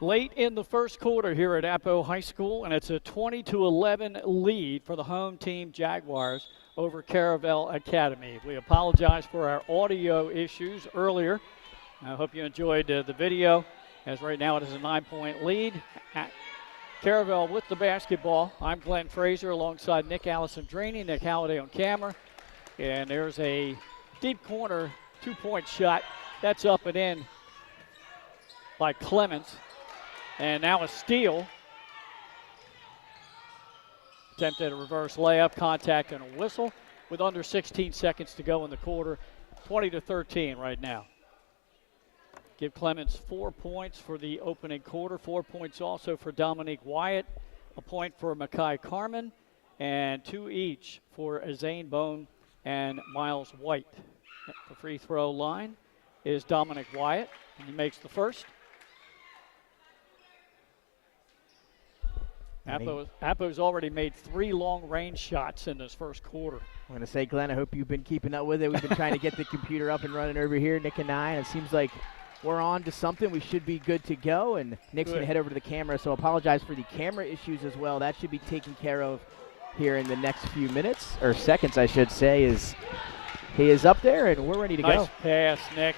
Late in the first quarter here at Appo High School, and it's a 20-11 lead for the home team Jaguars over Caravel Academy. We apologize for our audio issues earlier. I hope you enjoyed the video, as right now it is a 9-point lead. Caravel with the basketball. I'm Glenn Fraser alongside Nick Alessandrini, Nick Halliday on camera. And there's a deep corner 2-point shot. That's up and in by Clements. And now a steal. Attempted a reverse layup, contact, and a whistle with under 16 seconds to go in the quarter. 20-13 right now. Give Clements 4 points for the opening quarter. 4 points also for Dominique Wyatt. A point for Makai Carmen. And 2 each for Zane Bone and Miles White. The free throw line is Dominic Wyatt. And he makes the first. Appo's already made 3 long-range shots in this first quarter. I'm going to say, Glenn, I hope you've been keeping up with it. We've been trying to get the computer up and running over here, Nick and I, and it seems like we're on to something. We should be good to go, and Nick's going to head over to the camera, so apologize for the camera issues as well. That should be taken care of here in the next few minutes, or seconds, I should say, as he is up there, and we're ready to go. Nice pass, Nick.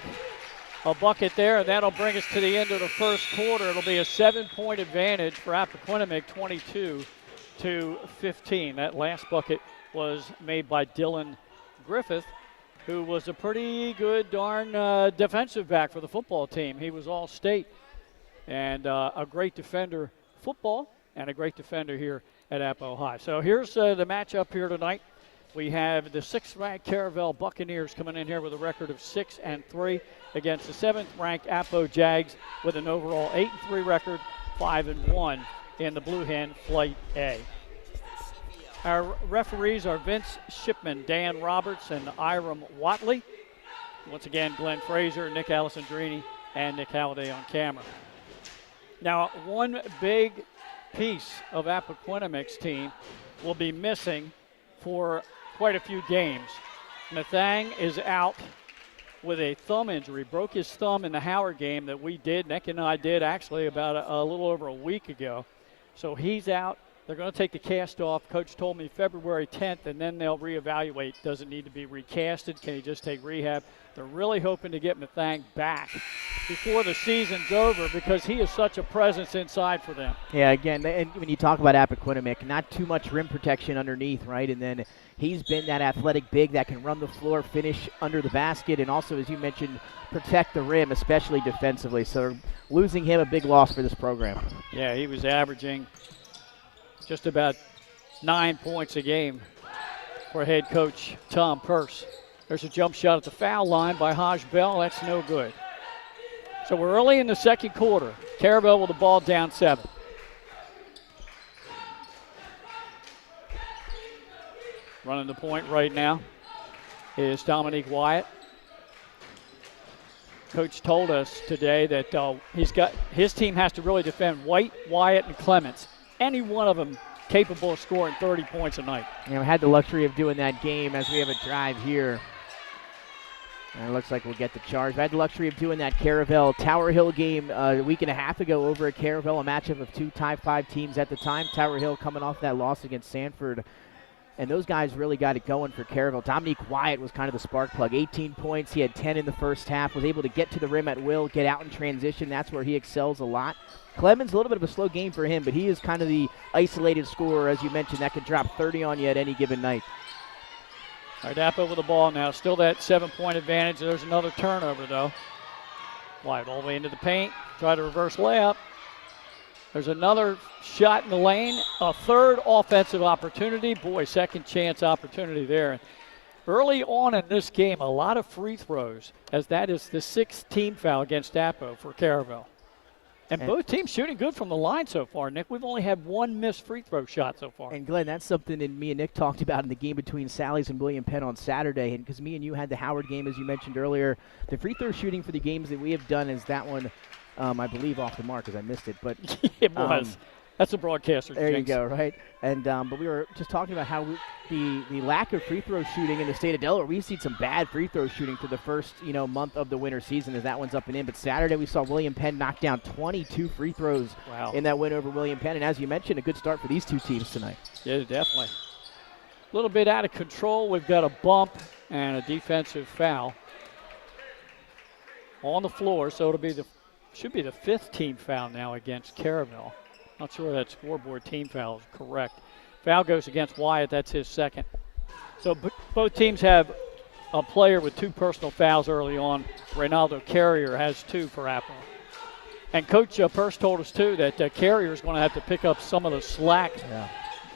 A bucket there, and that'll bring us to the end of the first quarter. It'll be a 7-point advantage for Appoquinimink, 22-15. That last bucket was made by Dylan Griffith, who was a pretty good, darn defensive back for the football team. He was all-state and a great defender football and a great defender here at Appo High. So here's the matchup here tonight. We have the 6th-ranked Caravel Buccaneers coming in here with a record of 6-3 against the 7th-ranked Appo Jags with an overall 8-3 record, 5-1 in the Blue Hen Flight A. Our referees are Vince Shipman, Dan Roberts, and Iram Watley. Once again, Glenn Fraser, Nick Alessandrini, and Nick Halliday on camera. Now, one big piece of Appoquinimink's team will be missing for quite a few games. Mathang is out with a thumb injury. Broke his thumb in the Howard game that we did, Nick and I did actually about a little over a week ago. So he's out. They're going to take the cast off. Coach told me February 10th, and then they'll reevaluate. Does it need to be recasted? Can he just take rehab? They're really hoping to get Mathang back before the season's over because he is such a presence inside for them. Yeah, again, and when you talk about Appoquinimink, not too much rim protection underneath, right? And then he's been that athletic big that can run the floor, finish under the basket, and also, as you mentioned, protect the rim, especially defensively. So losing him, a big loss for this program. Yeah, he was averaging just about 9 points a game for head coach Tom Purse. There's a jump shot at the foul line by Haj Bell. That's no good. So we're early in the second quarter. Caravel with the ball down 7. Running the point right now is Dominique Wyatt. Coach told us today that his team has to really defend White, Wyatt, and Clements. Any one of them capable of scoring 30 points a night. You know, had the luxury of doing that game as we have a drive here. And it looks like we'll get the charge. I had the luxury of doing that Caravel Tower Hill game a week and a half ago over at Caravel, a matchup of 2 Type 5 teams at the time. Tower Hill coming off that loss against Sanford. And those guys really got it going for Caravel. Dominique Wyatt was kind of the spark plug. 18 points. He had 10 in the first half. Was able to get to the rim at will, get out in transition. That's where he excels a lot. Clemens, a little bit of a slow game for him, but he is kind of the isolated scorer, as you mentioned, that can drop 30 on you at any given night. All right, Appo with the ball now. Still that 7-point advantage. There's another turnover, though. Wyatt all the way into the paint. Try to reverse layup. There's another shot in the lane. A third offensive opportunity. Boy, second chance opportunity there. Early on in this game, a lot of free throws, as that is the 6th team foul against Appo for Caravel. And both teams shooting good from the line so far, Nick. We've only had 1 missed free throw shot so far. And, Glenn, that's something that me and Nick talked about in the game between Sally's and William Penn on Saturday. And because me and you had the Howard game, as you mentioned earlier, the free throw shooting for the games that we have done is that one, I believe, off the mark, because I missed it. But it was. That's a broadcaster's There you jinx. go, right? And but we were just talking about how the lack of free throw shooting in the state of Delaware. We've seen some bad free throw shooting for the first month of the winter season as that one's up and in. But Saturday we saw William Penn knock down 22 free throws in that win over William Penn. And as you mentioned, a good start for these two teams tonight. Yeah, definitely. A little bit out of control. We've got a bump and a defensive foul on the floor. So should be the 5th team foul now against Caravel. Not sure that scoreboard team foul is correct. Foul goes against Wyatt. That's his 2nd. So both teams have a player with 2 personal fouls early on. Reynaldo Carrier has 2 for Appo. And Coach Purse told us, too, that Carrier is going to have to pick up some of the slack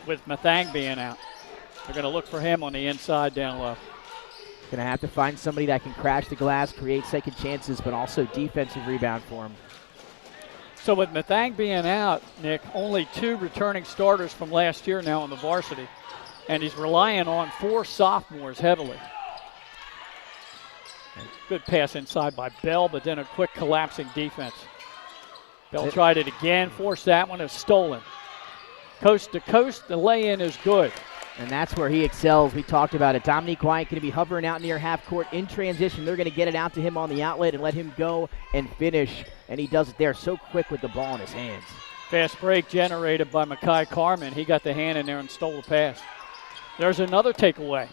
with Mathang being out. They're going to look for him on the inside down low. Going to have to find somebody that can crash the glass, create second chances, but also defensive rebound for him. So with Mathang being out, Nick, only 2 returning starters from last year now on the varsity. And he's relying on 4 sophomores heavily. Good pass inside by Bell, but then a quick collapsing defense. Bell tried it again, forced that one, is stolen. Coast to coast, the lay-in is good. And that's where he excels. We talked about it. Dominique Wyatt going to be hovering out near half court in transition. They're going to get it out to him on the outlet and let him go and finish. And he does it there so quick with the ball in his hands. Fast break generated by Makai Carmen. He got the hand in there and stole the pass. There's another takeaway.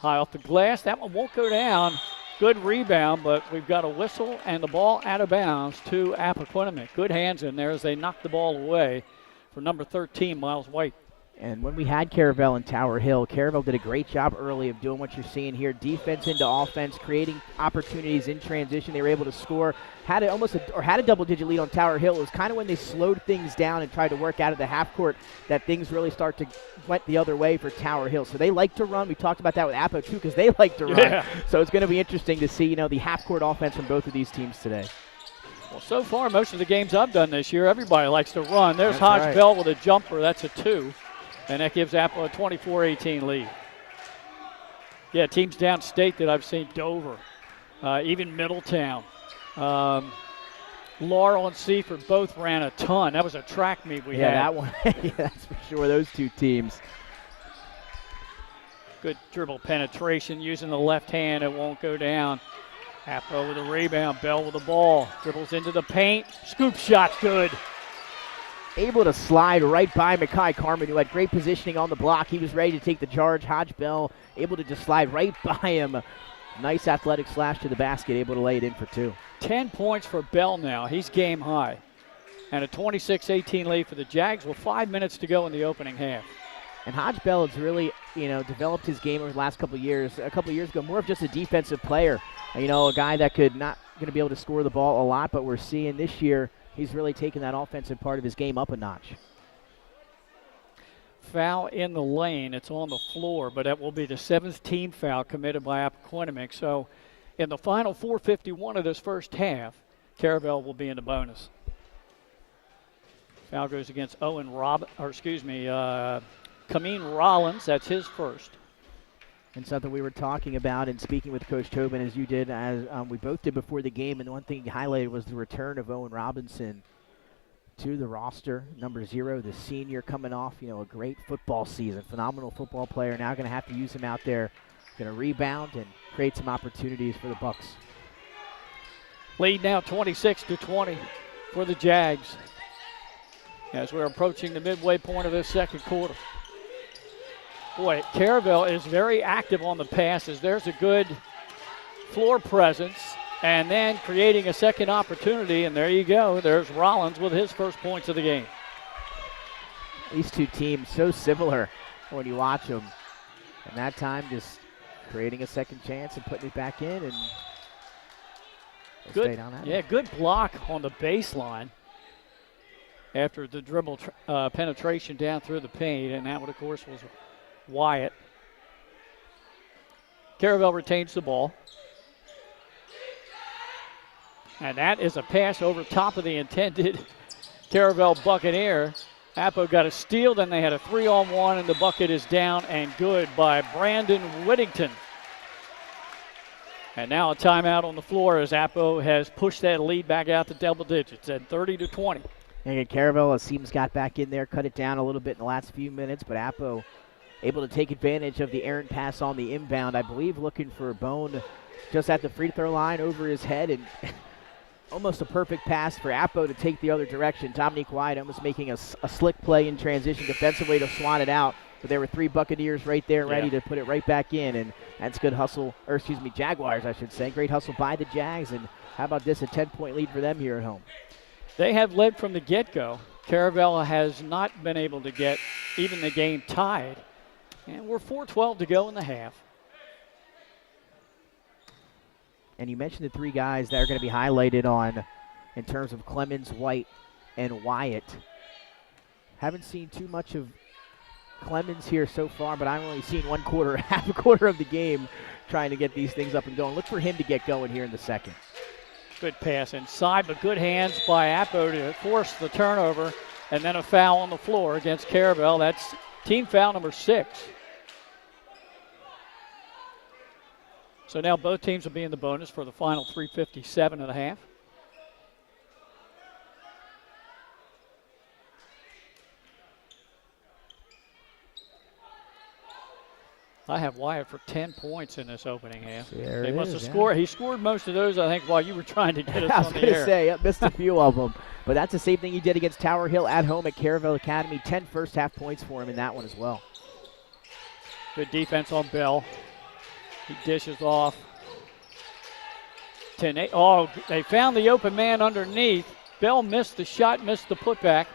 High off the glass. That one won't go down. Good rebound, but we've got a whistle and the ball out of bounds to Appoquinimink. Good hands in there as they knock the ball away for number 13, Miles White. And when we had Caravel and Tower Hill, Caravel did a great job early of doing what you're seeing here. Defense into offense, creating opportunities in transition. They were able to score. Had a double-digit lead on Tower Hill. It was kind of when they slowed things down and tried to work out of the half court that things really start to went the other way for Tower Hill. So they like to run. We talked about that with Appo too, because they like to run. So it's going to be interesting to see, the half court offense from both of these teams today. Well, so far, most of the games I've done this year, everybody likes to run. There's That's Hodge right. Bell with a jumper. That's a 2. And that gives Appo a 24-18 lead. Yeah, teams downstate that I've seen, Dover, even Middletown. Laurel and Seaford both ran a ton. That was a track meet we had. Yeah, that one. Yeah, that's for sure, those two teams. Good dribble penetration using the left hand. It won't go down. Appo with a rebound. Bell with the ball. Dribbles into the paint. Scoop shot good. Able to slide right by Makai Carmen, who had great positioning on the block. He was ready to take the charge. Hodge Bell able to just slide right by him. Nice athletic slash to the basket, able to lay it in for 2. 10 points for Bell now. He's game high. And a 26-18 lead for the Jags with 5 minutes to go in the opening half. And Hodge Bell has really, developed his game over the last couple of years. A couple of years ago, more of just a defensive player. A guy that could not going to be able to score the ball a lot, but we're seeing this year he's really taken that offensive part of his game up a notch. Foul in the lane. It's on the floor, but that will be the 7th team foul committed by Appoquinimink. So in the final 4:51 of this first half, Caravel will be in the bonus. Foul goes against Kameen Rollins. That's his first. And something we were talking about and speaking with Coach Tobin, as you did, as we both did before the game, and the one thing he highlighted was the return of Owen Robinson to the roster. Number 0, the senior, coming off, a great football season. Phenomenal football player. Now going to have to use him out there. Going to rebound and create some opportunities for the Bucks. Lead now 26-20 for the Jags as we're approaching the midway point of this second quarter. Boy, Caravel is very active on the passes. There's a good floor presence, and then creating a second opportunity, and there you go. There's Rollins with his first points of the game. These two teams so similar when you watch them. And that time just creating a second chance and putting it back in, and good, stay down that way. Good block on the baseline after the dribble penetration down through the paint, and that one, of course, was Wyatt. Caravel retains the ball. And that is a pass over top of the intended Caravel Buccaneer. Appo got a steal, then they had a 3-on-1, and the bucket is down and good by Brandon Whittington. And now a timeout on the floor as Appo has pushed that lead back out to double digits at 30-20. And again, Caravel, it seems, got back in there, cut it down a little bit in the last few minutes, but Appo able to take advantage of the errant pass on the inbound. I believe looking for Bone just at the free throw line over his head, and almost a perfect pass for Appo to take the other direction. Dominique White almost making a slick play in transition defensively to swat it out. But there were 3 Buccaneers right there ready to put it right back in, and that's good hustle, or excuse me, Jaguars, I should say. Great hustle by the Jags, and how about this, a 10-point lead for them here at home. They have led from the get-go. Caravel has not been able to get even the game tied. And we're 4:12 to go in the half. And you mentioned the 3 guys that are going to be highlighted on in terms of Clemens, White, and Wyatt. Haven't seen too much of Clemens here so far, but I've only seen half a quarter of the game trying to get these things up and going. Look for him to get going here in the second. Good pass inside, but good hands by Appo to force the turnover, and then a foul on the floor against Caravel. That's team foul number 6. So now both teams will be in the bonus for the final 3:57 and a half. I have Wyatt for 10 points in this opening half. There they it must is, have scored. He scored most of those, I think, while you were trying to get us I was on the going air. to say, missed a few of them. But that's the same thing he did against Tower Hill at home at Caravel Academy. 10 first-half points for him in that one as well. Good defense on Bell. He dishes off. Oh, they found the open man underneath. Bell missed the shot, missed the putback,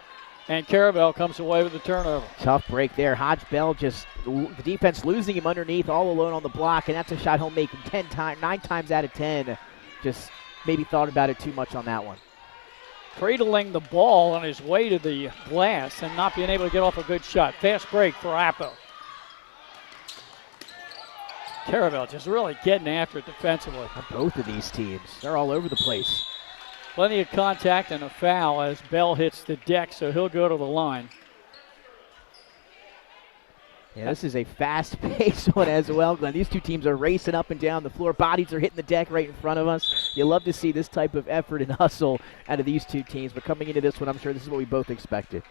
and Caravel comes away with the turnover. Tough break there. Hodge Bell just, the defense losing him underneath, all alone on the block, and that's a shot he'll make 9 times out of 10. Just maybe thought about it too much on that one. Cradling the ball on his way to the glass and not being able to get off a good shot. Fast break for Appo. Caravel just really getting after it defensively. Both of these teams, they're all over the place. Plenty of contact and a foul as Bell hits the deck, so he'll go to the line. Yeah, this is a fast-paced one as well, Glenn. These 2 teams are racing up and down the floor. Bodies are hitting the deck right in front of us. You love to see this type of effort and hustle out of these 2 teams, but coming into this one, I'm sure this is what we both expected.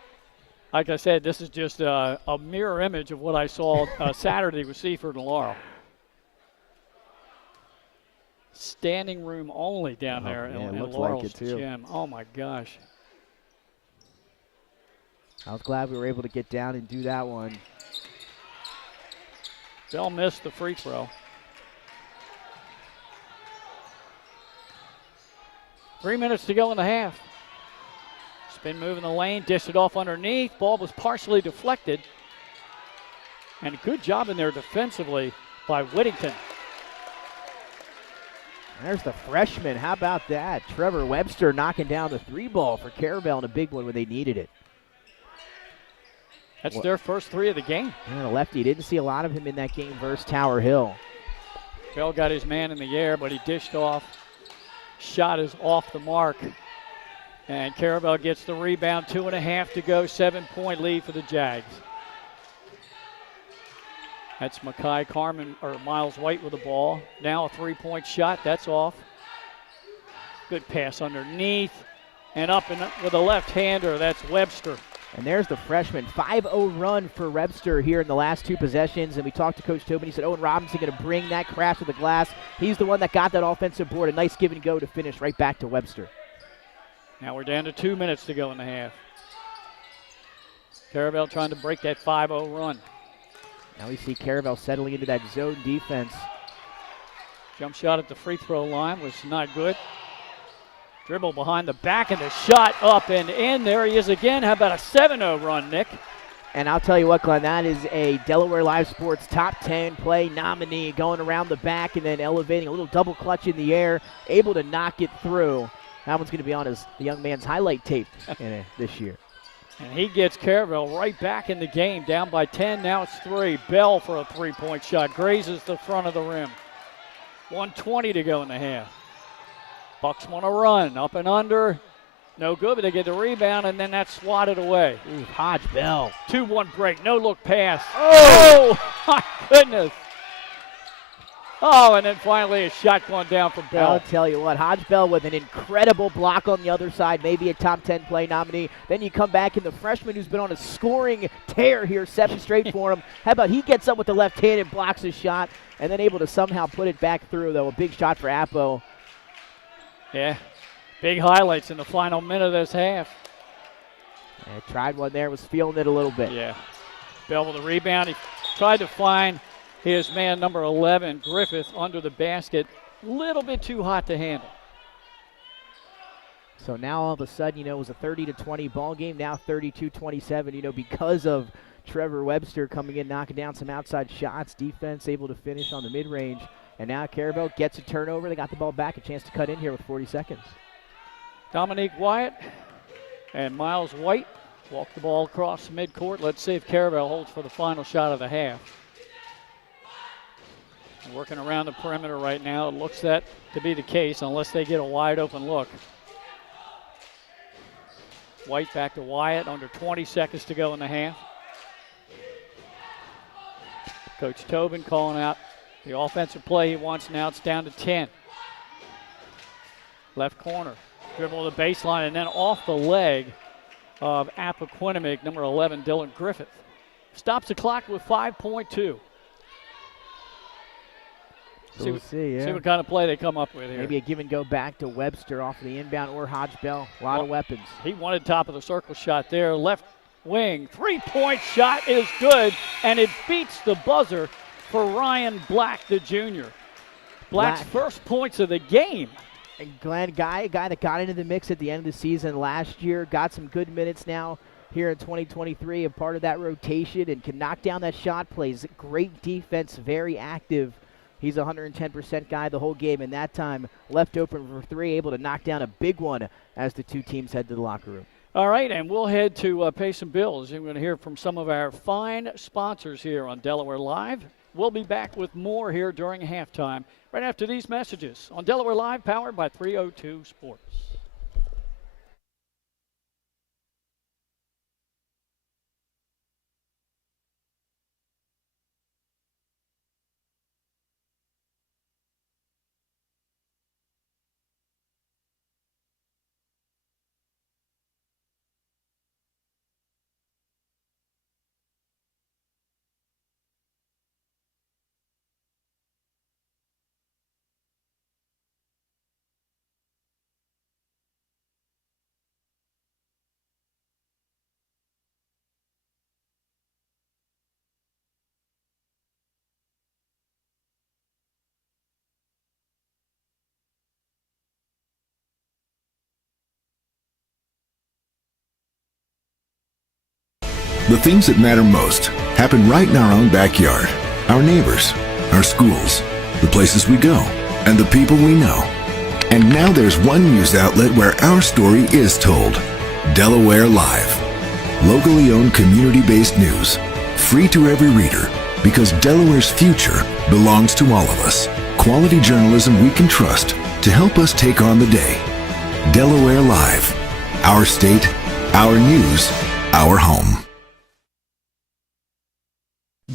Like I said, this is just a mirror image of what I saw Saturday with Seaford and Laurel. Standing room only down there in Laurel's gym. Oh, my gosh. I was glad we were able to get down and do that one. Bell missed the free throw. 3 minutes to go in the half. Spin move in the lane, dish it off underneath. Ball was partially deflected. And a good job in there defensively by Whittington. There's the freshman. How about that? Trevor Webster knocking down the 3-ball for Caravel in a big one when they needed it. That's their first 3 of the game. Yeah, the lefty. Didn't see a lot of him in that game versus Tower Hill. Bell got his man in the air, but he dished off. Shot is off the mark. And Caravel gets the rebound. 2.5 to go. 7-point lead for the Jags. That's Miles White with the ball. Now a 3-point shot. That's off. Good pass underneath. And up and with a left-hander. That's Webster. And there's the freshman. 5-0 run for Webster here in the last 2 possessions. And we talked to Coach Tobin. He said Owen Robinson going to bring that crash to the glass. He's the one that got that offensive board. A nice give and go to finish right back to Webster. Now we're down to 2 minutes to go in the half. Caravel trying to break that 5-0 run. Now we see Caravel settling into that zone defense. Jump shot at the free throw line was not good. Dribble behind the back and the shot up and in. There he is again. How about a 7-0 run, Nick? And I'll tell you what, Glenn, that is a Delaware Live Sports top 10 play nominee, going around the back and then elevating a little double clutch in the air, able to knock it through. That one's going to be on the young man's highlight tape this year. And he gets Caravel right back in the game, down by 10. Now it's 3. Bell for a 3-point shot. Grazes the front of the rim. 1:20 to go in the half. Bucks want to run. Up and under. No good, but they get the rebound, and then that's swatted away. Ooh, Hodge Bell. 2-1 break. No look pass. Oh, my goodness. Oh, and then finally a shot going down from Bell. I'll tell you what, Hodge Bell with an incredible block on the other side, maybe a top 10 play nominee. Then you come back and the freshman who's been on a scoring tear here, 7 straight for him. How about he gets up with the left hand and blocks his shot and then able to somehow put it back through, though. A big shot for Appo. Yeah, big highlights in the final minute of this half. Yeah, tried one there, was feeling it a little bit. Yeah, Bell with a rebound. He tried to find his man, number 11, Griffith, under the basket. A little bit too hot to handle. So now all of a sudden, it was a 30-20 ball game, now 32-27, because of Trevor Webster coming in, knocking down some outside shots, defense able to finish on the mid-range. And now Caravel gets a turnover. They got the ball back, a chance to cut in here with 40 seconds. Dominique Wyatt and Miles White walk the ball across midcourt. Let's see if Caravel holds for the final shot of the half. Working around the perimeter right now. It looks that to be the case unless they get a wide open look. White back to Wyatt, under 20 seconds to go in the half. Coach Tobin calling out the offensive play he wants now. It's down to 10. Left corner, dribble to the baseline and then off the leg of Appoquinimink, number 11, Dylan Griffith. Stops the clock with 5.2. So we'll see what kind of play they come up with here. Maybe a give and go back to Webster off the inbound or Hodge Bell. A lot of weapons. He wanted top of the circle shot there. Left wing, three-point shot is good, and it beats the buzzer for Ryan Black, the junior. Black's first points of the game. And Glenn, a guy that got into the mix at the end of the season last year, got some good minutes now here in 2023, a part of that rotation, and can knock down that shot, plays great defense, very active. He's a 110% guy the whole game, and that time left open for three, able to knock down a big one as the two teams head to the locker room. All right, and we'll head to pay some bills. We're going to hear from some of our fine sponsors here on Delaware Live. We'll be back with more here during halftime, right after these messages on Delaware Live, powered by 302 Sports. The things that matter most happen right in our own backyard. Our neighbors, our schools, the places we go, and the people we know. And now there's one news outlet where our story is told. Delaware Live. Locally owned, community-based news. Free to every reader, because Delaware's future belongs to all of us. Quality journalism we can trust to help us take on the day. Delaware Live. Our state, our news, our home.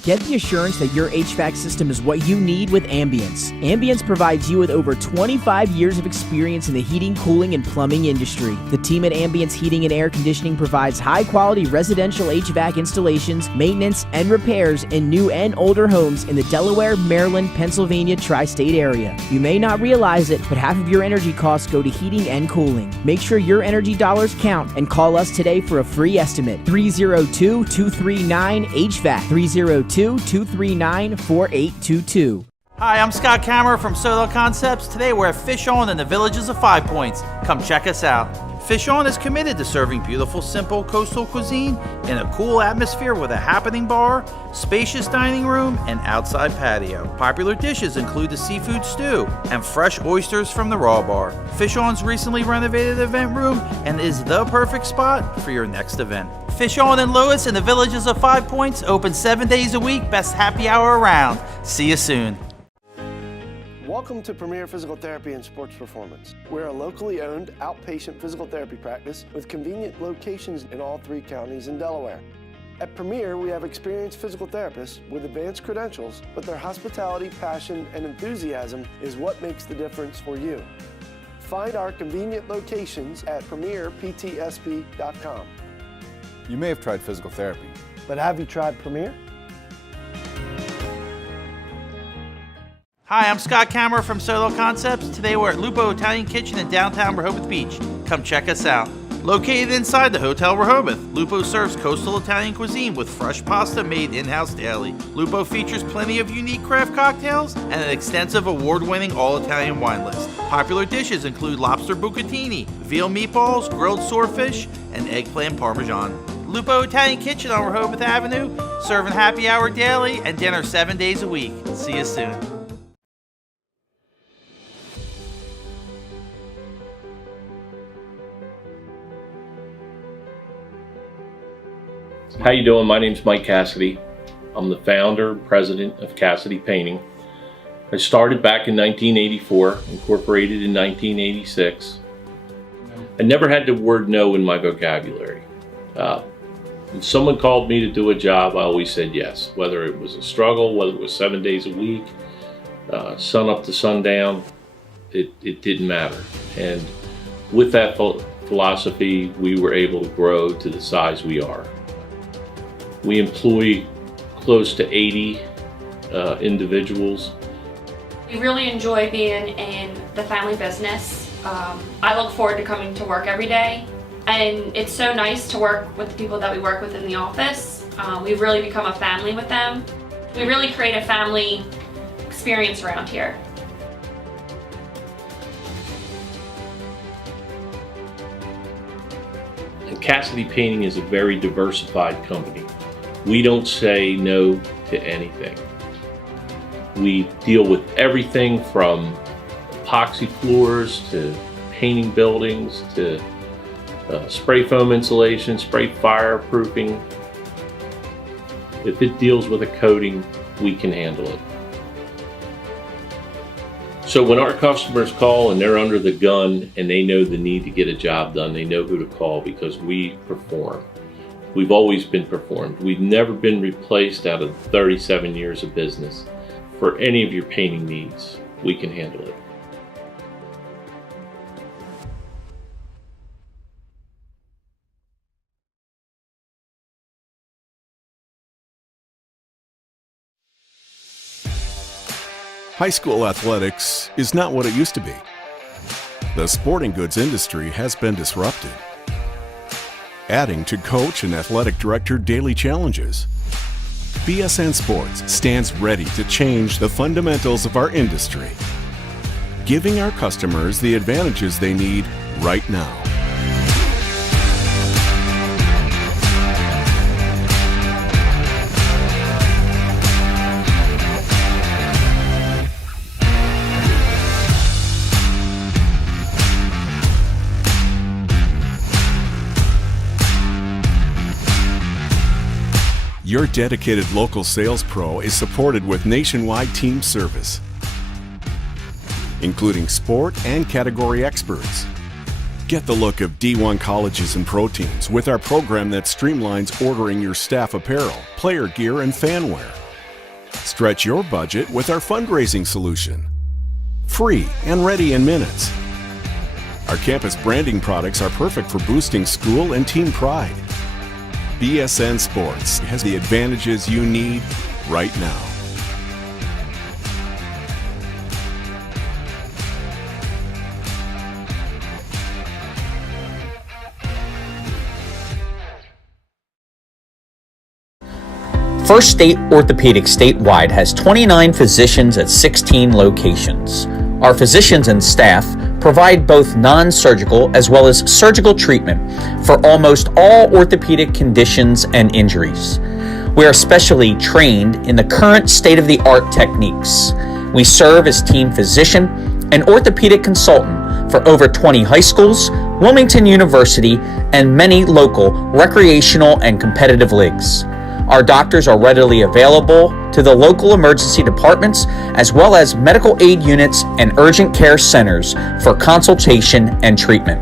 Get the assurance that your HVAC system is what you need with Ambience. Ambience provides you with over 25 years of experience in the heating, cooling, and plumbing industry. The team at Ambience Heating and Air Conditioning provides high-quality residential HVAC installations, maintenance, and repairs in new and older homes in the Delaware, Maryland, Pennsylvania tri-state area. You may not realize it, but half of your energy costs go to heating and cooling. Make sure your energy dollars count and call us today for a free estimate. 302-239-HVAC. 302-239-4822. Hi, I'm Scott Kammerer from Soto Concepts. Today we're at Fish On in the Villages of 5 Points. Come check us out. Fish On is committed to serving beautiful, simple coastal cuisine in a cool atmosphere with a happening bar, spacious dining room, and outside patio. Popular dishes include the seafood stew and fresh oysters from the raw bar. Fish On's recently renovated event room and is the perfect spot for your next event. Fish On in Lewis in the Villages of 5 Points, open 7 days a week, best happy hour around. See you soon. Welcome to Premier Physical Therapy and Sports Performance. We're a locally owned outpatient physical therapy practice with convenient locations in all 3 counties in Delaware. At Premier, we have experienced physical therapists with advanced credentials, but their hospitality, passion, and enthusiasm is what makes the difference for you. Find our convenient locations at premierptsp.com. You may have tried physical therapy, But have you tried Premier? Hi, I'm Scott Kammerer from Solo Concepts. Today we're at Lupo Italian Kitchen in downtown Rehoboth Beach. Come check us out. Located inside the Hotel Rehoboth, Lupo serves coastal Italian cuisine with fresh pasta made in-house daily. Lupo features plenty of unique craft cocktails and an extensive award-winning all-Italian wine list. Popular dishes include lobster bucatini, veal meatballs, grilled swordfish, and eggplant parmesan. Lupo Italian Kitchen on Rehoboth Avenue, serving happy hour daily and dinner 7 days a week. See you soon. How you doing? My name's Mike Cassidy. I'm the founder and president of Cassidy Painting. I started back in 1984, incorporated in 1986. I never had the word no in my vocabulary. When someone called me to do a job, I always said yes. Whether it was a struggle, whether it was 7 days a week, sun up to sundown, it didn't matter. And with that philosophy, we were able to grow to the size we are. We employ close to 80 individuals. We really enjoy being in the family business. I look forward to coming to work every day, and it's so nice to work with the people that we work with in the office. We've really become a family with them. We really create a family experience around here. And Cassidy Painting is a very diversified company. We don't say no to anything. We deal with everything from epoxy floors to painting buildings to spray foam insulation, spray fireproofing. If it deals with a coating, we can handle it. So when our customers call and they're under the gun and they know the need to get a job done, they know who to call because we perform. We've always been performed. We've never been replaced out of 37 years of business. For any of your painting needs, we can handle it. High school athletics is not what it used to be. The sporting goods industry has been disrupted, adding to coach and athletic director daily challenges. BSN Sports stands ready to change the fundamentals of our industry, giving our customers the advantages they need right now. Your dedicated local sales pro is supported with nationwide team service, including sport and category experts. Get the look of D1 colleges and pro teams with our program that streamlines ordering your staff apparel, player gear, and fanwear. Stretch your budget with our fundraising solution. Free and ready in minutes. Our campus branding products are perfect for boosting school and team pride. BSN Sports has the advantages you need right now. First State Orthopedic statewide has 29 physicians at 16 locations. Our physicians and staff provide both non-surgical as well as surgical treatment for almost all orthopedic conditions and injuries. We are specially trained in the current state-of-the-art techniques. We serve as team physician and orthopedic consultant for over 20 high schools, Wilmington University, and many local recreational and competitive leagues. Our doctors are readily available to the local emergency departments as well as medical aid units and urgent care centers for consultation and treatment.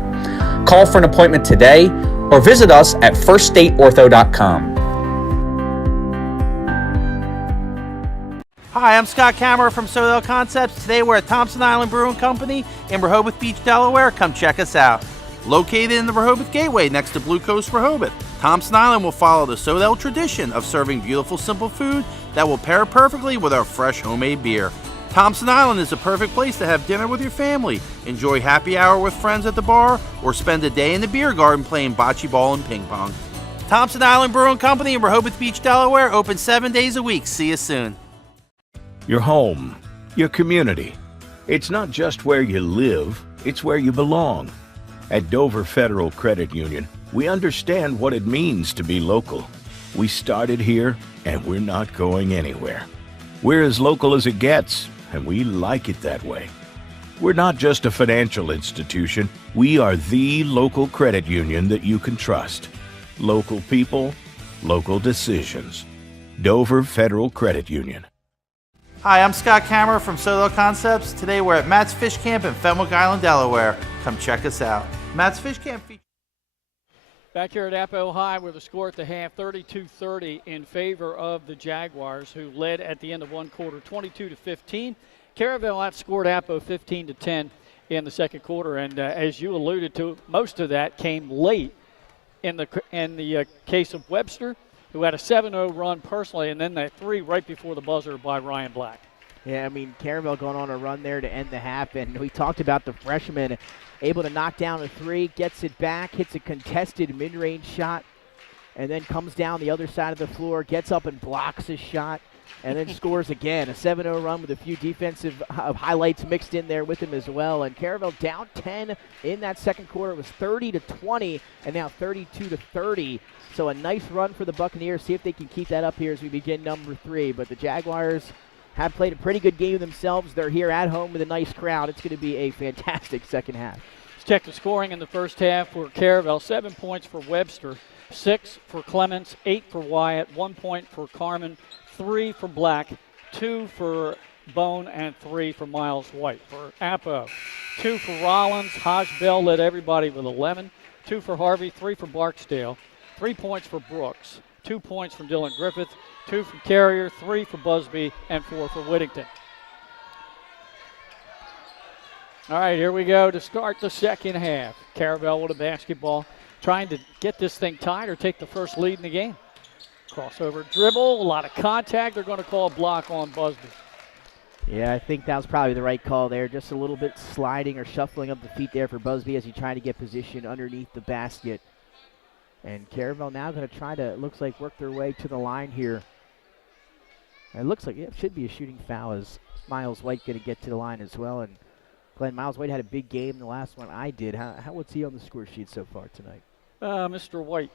Call for an appointment today or visit us at firststateortho.com. Hi, I'm Scott Kammerer from Caravel Concepts. Today we're at Thompson Island Brewing Company in Rehoboth Beach, Delaware. Come check us out. Located in the Rehoboth Gateway next to Blue Coast Rehoboth, Thompson Island will follow the Sodell tradition of serving beautiful, simple food that will pair perfectly with our fresh homemade beer. Thompson Island is the perfect place to have dinner with your family, enjoy happy hour with friends at the bar, or spend a day in the beer garden playing bocce ball and ping pong. Thompson Island Brewing Company in Rehoboth Beach, Delaware, open 7 days a week. See you soon. Your home, your community. It's not just where you live, it's where you belong. At Dover Federal Credit Union, we understand what it means to be local. We started here, and we're not going anywhere. We're as local as it gets, and we like it that way. We're not just a financial institution, we are the local credit union that you can trust. Local people, local decisions. Dover Federal Credit Union. Hi, I'm Scott Kammerer from Sodell Concepts. Today we're at Matt's Fish Camp in Fenwick Island, Delaware. Come check us out. Matt's Fish Camp features. Back here at Appo High with a score at the half, 32-30 in favor of the Jaguars, who led at the end of one quarter, 22-15. Caravel outscored Appo 15-10 in the second quarter, and as you alluded to, most of that came late in the case of Webster, who had a 7-0 run personally, and then that three right before the buzzer by Ryan Black. Yeah, I mean, Caravel going on a run there to end the half, and we talked about the freshman able to knock down a three, gets it back, hits a contested mid-range shot, and then comes down the other side of the floor, gets up and blocks a shot, and then scores again. A 7-0 run with a few defensive highlights mixed in there with him as well. And Caravel down 10 in that second quarter. It was 30-20, and now 32-30. So a nice run for the Buccaneers. See if they can keep that up here as we begin number 3. But the Jaguars have played a pretty good game themselves. They're here at home with a nice crowd. It's going to be a fantastic second half. Let's check the scoring in the first half for Caravel. 7 points for Webster, 6 for Clements, 8 for Wyatt, 1 point for Carmen, 3 for Black, 2 for Bone, and 3 for Miles White. For Appo, 2 for Rollins. Hodge Bell led everybody with 11, 2 for Harvey, 3 for Barksdale, 3 points for Brooks, 2 points from Dylan Griffith, 2 from Carrier, 3 for Busby, and 4 for Whittington. All right, here we go to start the second half. Caravel with a basketball, trying to get this thing tied or take the first lead in the game. Crossover dribble, a lot of contact. They're going to call a block on Busby. Yeah, I think that was probably the right call there. Just a little bit sliding or shuffling of the feet there for Busby as he tried to get position underneath the basket. And Caravel now going to try to, it looks like, work their way to the line here. It looks like it should be a shooting foul as Miles White going to get to the line as well. And Glenn, Miles White had a big game the last one I did. How was he on the score sheet so far tonight? Mr. White.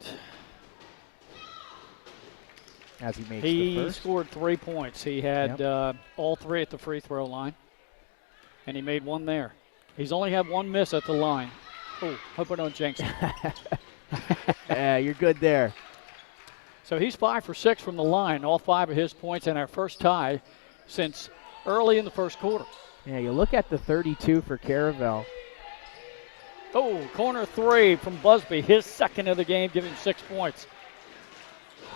As he makes he the first. scored 3 points. He had all 3 at the free throw line, and he made 1 there. He's only had 1 miss at the line. Oh, hope I don't jinx it. Yeah, you're good there. So he's 5 for 6 from the line, all 5 of his points, and our first tie since early in the first quarter. Yeah, you look at the 32 for Caravel. Oh, corner 3 from Busby, his second of the game, giving 6 points.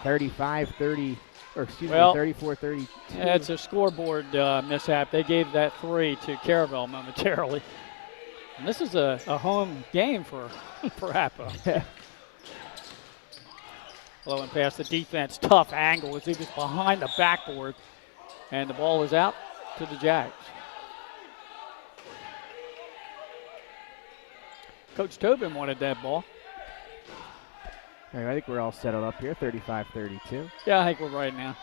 35-30, or excuse me, 34-32. Yeah, it's a scoreboard mishap. They gave that 3 to Caravel momentarily. And this is a home game for Appo. Blowing past the defense, tough angle as he was behind the backboard. And the ball is out to the Jags. Coach Tobin wanted that ball. All right, I think we're all settled up here, 35-32. Yeah, I think we're right now.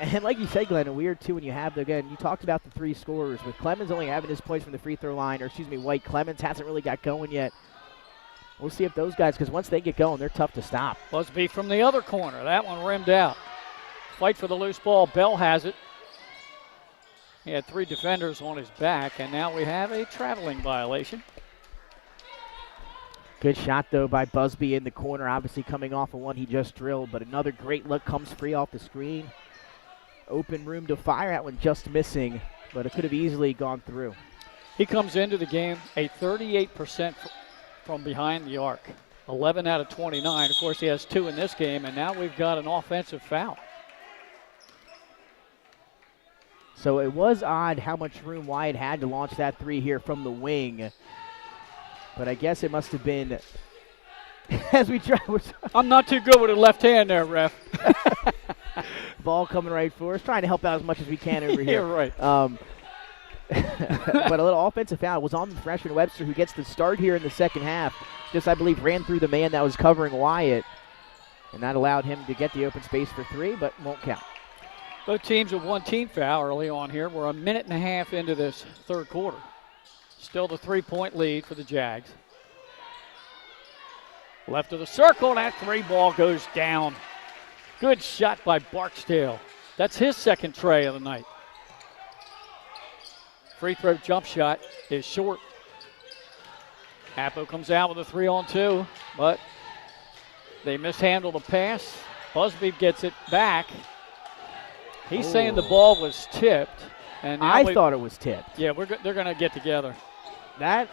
And like you said, Glenn, weird too when you have, again, you talked about the 3 scorers. With Clemens only having his points from the free throw line, or excuse me, White, Clemens hasn't really got going yet. We'll see if those guys, because once they get going, they're tough to stop. Busby from the other corner. That one rimmed out. Fight for the loose ball. Bell has it. He had 3 defenders on his back, and now we have a traveling violation. Good shot, though, by Busby in the corner, obviously coming off of one he just drilled, but another great look comes free off the screen. Open room to fire. That one just missing, but it could have easily gone through. He comes into the game a 38% from behind the arc. 11 out of 29. Of course, he has 2 in this game, and now we've got an offensive foul. So it was odd how much room Wyatt had to launch that three here from the wing. But I guess it must have been as we try. I'm not too good with a left hand there, ref. Ball coming right for us, trying to help out as much as we can over here. Yeah, right. But a little offensive foul was on the freshman Webster, who gets the start here in the second half. Just, I believe, ran through the man that was covering Wyatt, and that allowed him to get the open space for three, but won't count. Both teams with one team foul early on here. We're a minute and a half into this third quarter. Still the 3-point lead for the Jags. Left of the circle, that three ball goes down. Good shot by Barksdale. That's his second tray of the night. Free throw jump shot is short. Appo comes out with a 3-on-2, but they mishandle the pass. Busby gets it back. He's saying the ball was tipped. And I thought it was tipped. Yeah, they're going to get together. That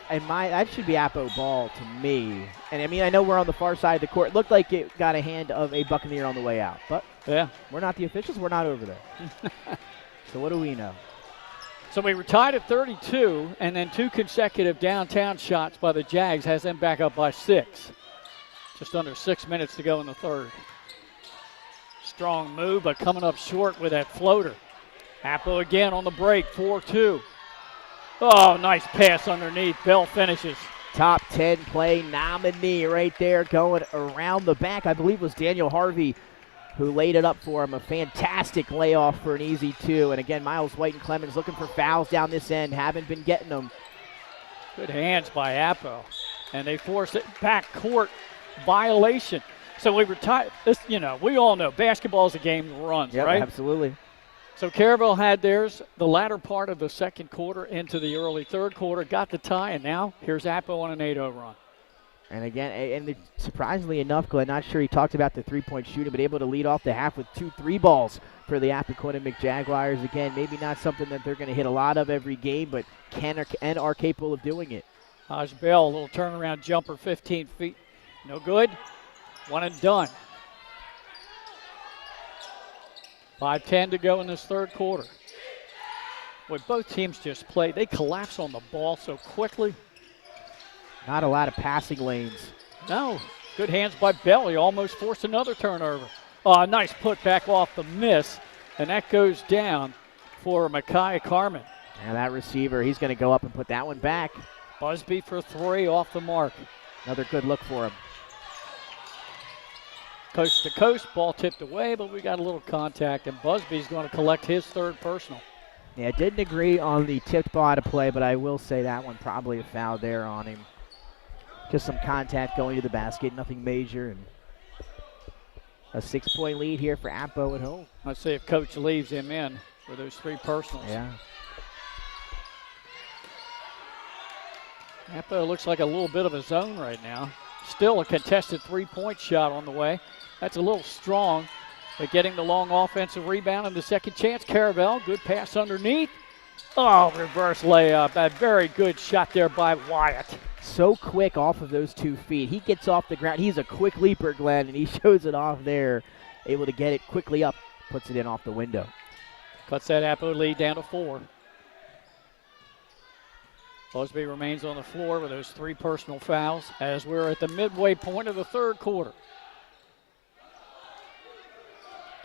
should be Appo ball to me. And I mean, I know we're on the far side of the court. It looked like it got a hand of a Buccaneer on the way out, but yeah, we're not the officials. We're not over there. So what do we know? So we were tied at 32, and then two consecutive downtown shots by the Jags has them back up by 6. Just under 6 minutes to go in the third. Strong move, but coming up short with that floater. Appo again on the break, 4-2. Oh, nice pass underneath. Bell finishes. Top 10 play nominee right there, going around the back. I believe it was Daniel Harvey who laid it up for him. A fantastic layoff for an easy 2. And again, Miles White and Clemens looking for fouls down this end. Haven't been getting them. Good hands by Appo. And they force it back court violation. So we were tied. We all know basketball is a game that runs, yep, right? Absolutely. So Caravel had theirs the latter part of the second quarter into the early third quarter, got the tie, and now here's Appo on an 8-0 run. And again, and surprisingly enough, Glenn, not sure he talked about the three-point shooting, but able to lead off the half with 2 3-balls for the Appoquinimink Jaguars. Again, maybe not something that they're going to hit a lot of every game, but are capable of doing it. Haj Bell, a little turnaround jumper, 15 feet. No good. One and done. 5:10 to go in this third quarter. Boy, both teams just played. They collapse on the ball so quickly. Not a lot of passing lanes. No. Good hands by Bell. He almost forced another turnover. Oh, nice put back off the miss. And that goes down for Mekhi Carmen. And that receiver, he's going to go up and put that one back. Busby for 3 off the mark. Another good look for him. Coast to coast, ball tipped away, but we got a little contact, and Busby's going to collect his third personal. Yeah, didn't agree on the tipped ball out of play, but I will say that one probably a foul there on him. Just some contact going to the basket, nothing major, and a 6-point lead here for Appo at home. Let's see if Coach leaves him in for those 3 personals. Yeah. Appo looks like a little bit of a zone right now. Still a contested 3-point shot on the way. That's a little strong, but getting the long offensive rebound and the second chance. Caravel, good pass underneath. Oh, reverse layup. A very good shot there by Wyatt. So quick off of those 2 feet. He gets off the ground. He's a quick leaper, Glenn, and he shows it off there. Able to get it quickly up, puts it in off the window. Cuts that Appo lead down to 4. Busby remains on the floor with those 3 personal fouls as we're at the midway point of the third quarter.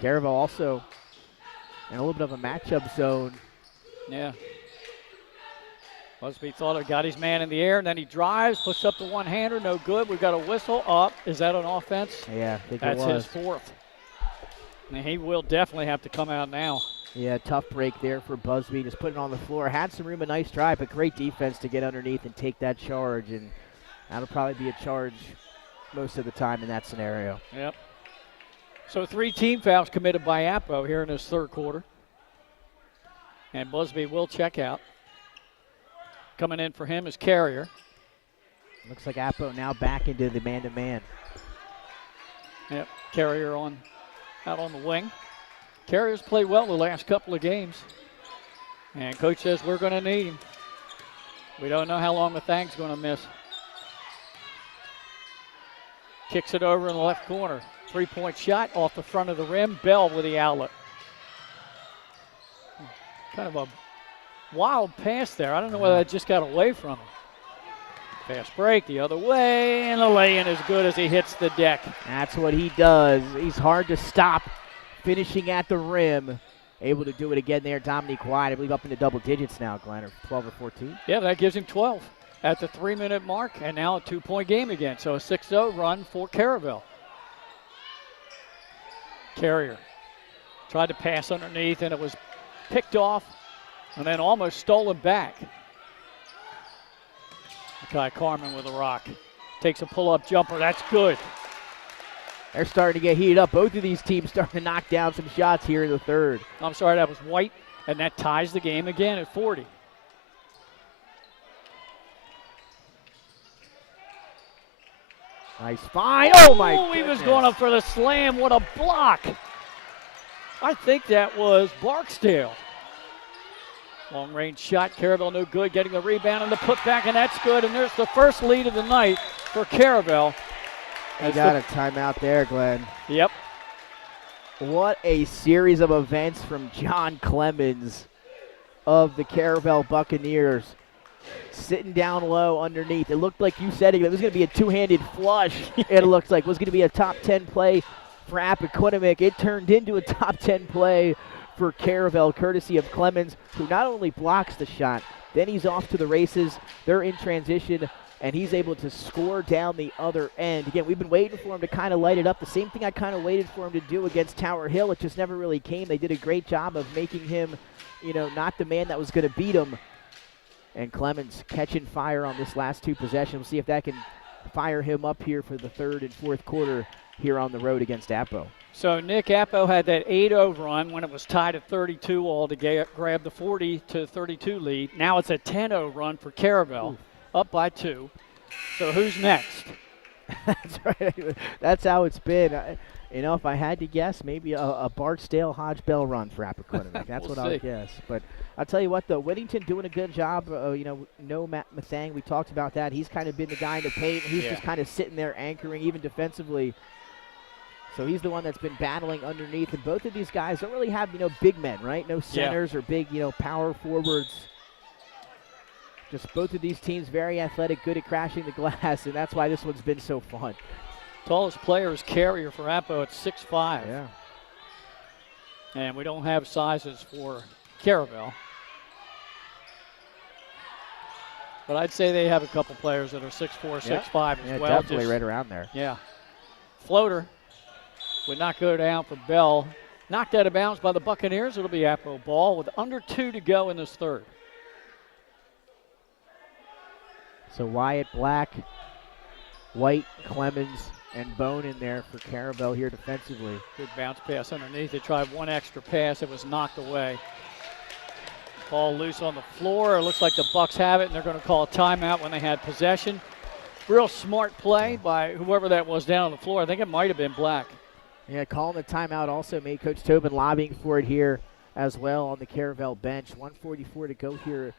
Caravel also in a little bit of a matchup zone. Yeah. Busby thought he got his man in the air, and then he drives, puts up the one-hander, no good. We've got a whistle up. Is that an offense? Yeah, I think that's it was. His 4th. And he will definitely have to come out now. Yeah, tough break there for Busby. Just put it on the floor. Had some room, a nice drive, but great defense to get underneath and take that charge. And that'll probably be a charge most of the time in that scenario. Yep. So 3 team fouls committed by Appo here in this third quarter. And Busby will check out. Coming in for him is Carrier. Looks like Appo now back into the man-to-man. Yep, Carrier out on the wing. Carrier's played well the last couple of games. And coach says we're going to need him. We don't know how long the thing's going to miss. Kicks it over in the left corner. 3-point shot off the front of the rim. Bell with the outlet. Kind of a wild pass there. I don't know whether that just got away from him. Fast break the other way, and the lay-in is good as he hits the deck. That's what he does. He's hard to stop, finishing at the rim. Able to do it again there. Dominique White, I believe, up into double digits now, Glenn, or 12 or 14. Yeah, that gives him 12 at the 3-minute mark, and now a 2-point game again. So a 6-0 run for Caravel. Carrier tried to pass underneath, and it was picked off and then almost stolen back. Kai Carmen with a rock. Takes a pull-up jumper. That's good. They're starting to get heated up. Both of these teams starting to knock down some shots here in the third. I'm sorry, that was White, and that ties the game again at 40. Nice find. Oh, my goodness. He was going up for the slam. What a block. I think that was Barksdale. Long-range shot. Caravel no good. Getting the rebound and the putback, and that's good. And there's the first lead of the night for Caravel. They got a timeout there, Glenn. Yep. What a series of events from John Clemens of the Caravel Buccaneers. Sitting down low underneath. It looked like you said it was going to be a two-handed flush. It looked like it was going to be a top 10 play for Appoquinimink. It turned into a top 10 play for Caravel, courtesy of Clemens, who not only blocks the shot, then he's off to the races. They're in transition, and he's able to score down the other end. Again, we've been waiting for him to kind of light it up. The same thing I kind of waited for him to do against Tower Hill. It just never really came. They did a great job of making him, not the man that was going to beat him. And Clemens catching fire on this last two possessions. We'll see if that can fire him up here for the third and fourth quarter here on the road against Appo. So Nick, Appo had that 8-0 run when it was tied at 32 all to grab the 40-32 lead. Now it's a 10-0 run for Caravel, up by 2. So who's next? That's right. That's how it's been. If I had to guess, maybe a Barksdale-Hodge-Bell run for Appoquinimink. That's what I would guess. But I'll tell you what, though, Whittington doing a good job. No Matt Mathang. We talked about that. He's kind of been the guy in the paint. He's just kind of sitting there anchoring, even defensively. So he's the one that's been battling underneath. And both of these guys don't really have, big men, right? No centers or big, power forwards. Just both of these teams very athletic, good at crashing the glass, and that's why this one's been so fun. Tallest player is Carrier for Appo at 6'5". Yeah. And we don't have sizes for Caravel. But I'd say they have a couple players that are 6'4", 6'5" as well. Definitely right around there. Yeah. Floater would not go down for Bell. Knocked out of bounds by the Buccaneers. It'll be Appo ball with under 2 to go in this third. So Wyatt Black, White, Clemens, and Bone in there for Caravel here defensively. Good bounce pass underneath. They tried one extra pass. It was knocked away. Ball loose on the floor. It looks like the Bucks have it, and they're going to call a timeout when they had possession. Real smart play by whoever that was down on the floor. I think it might have been Black. Yeah, calling the timeout also made Coach Tobin lobbying for it here as well on the Caravel bench. 1:44 to go here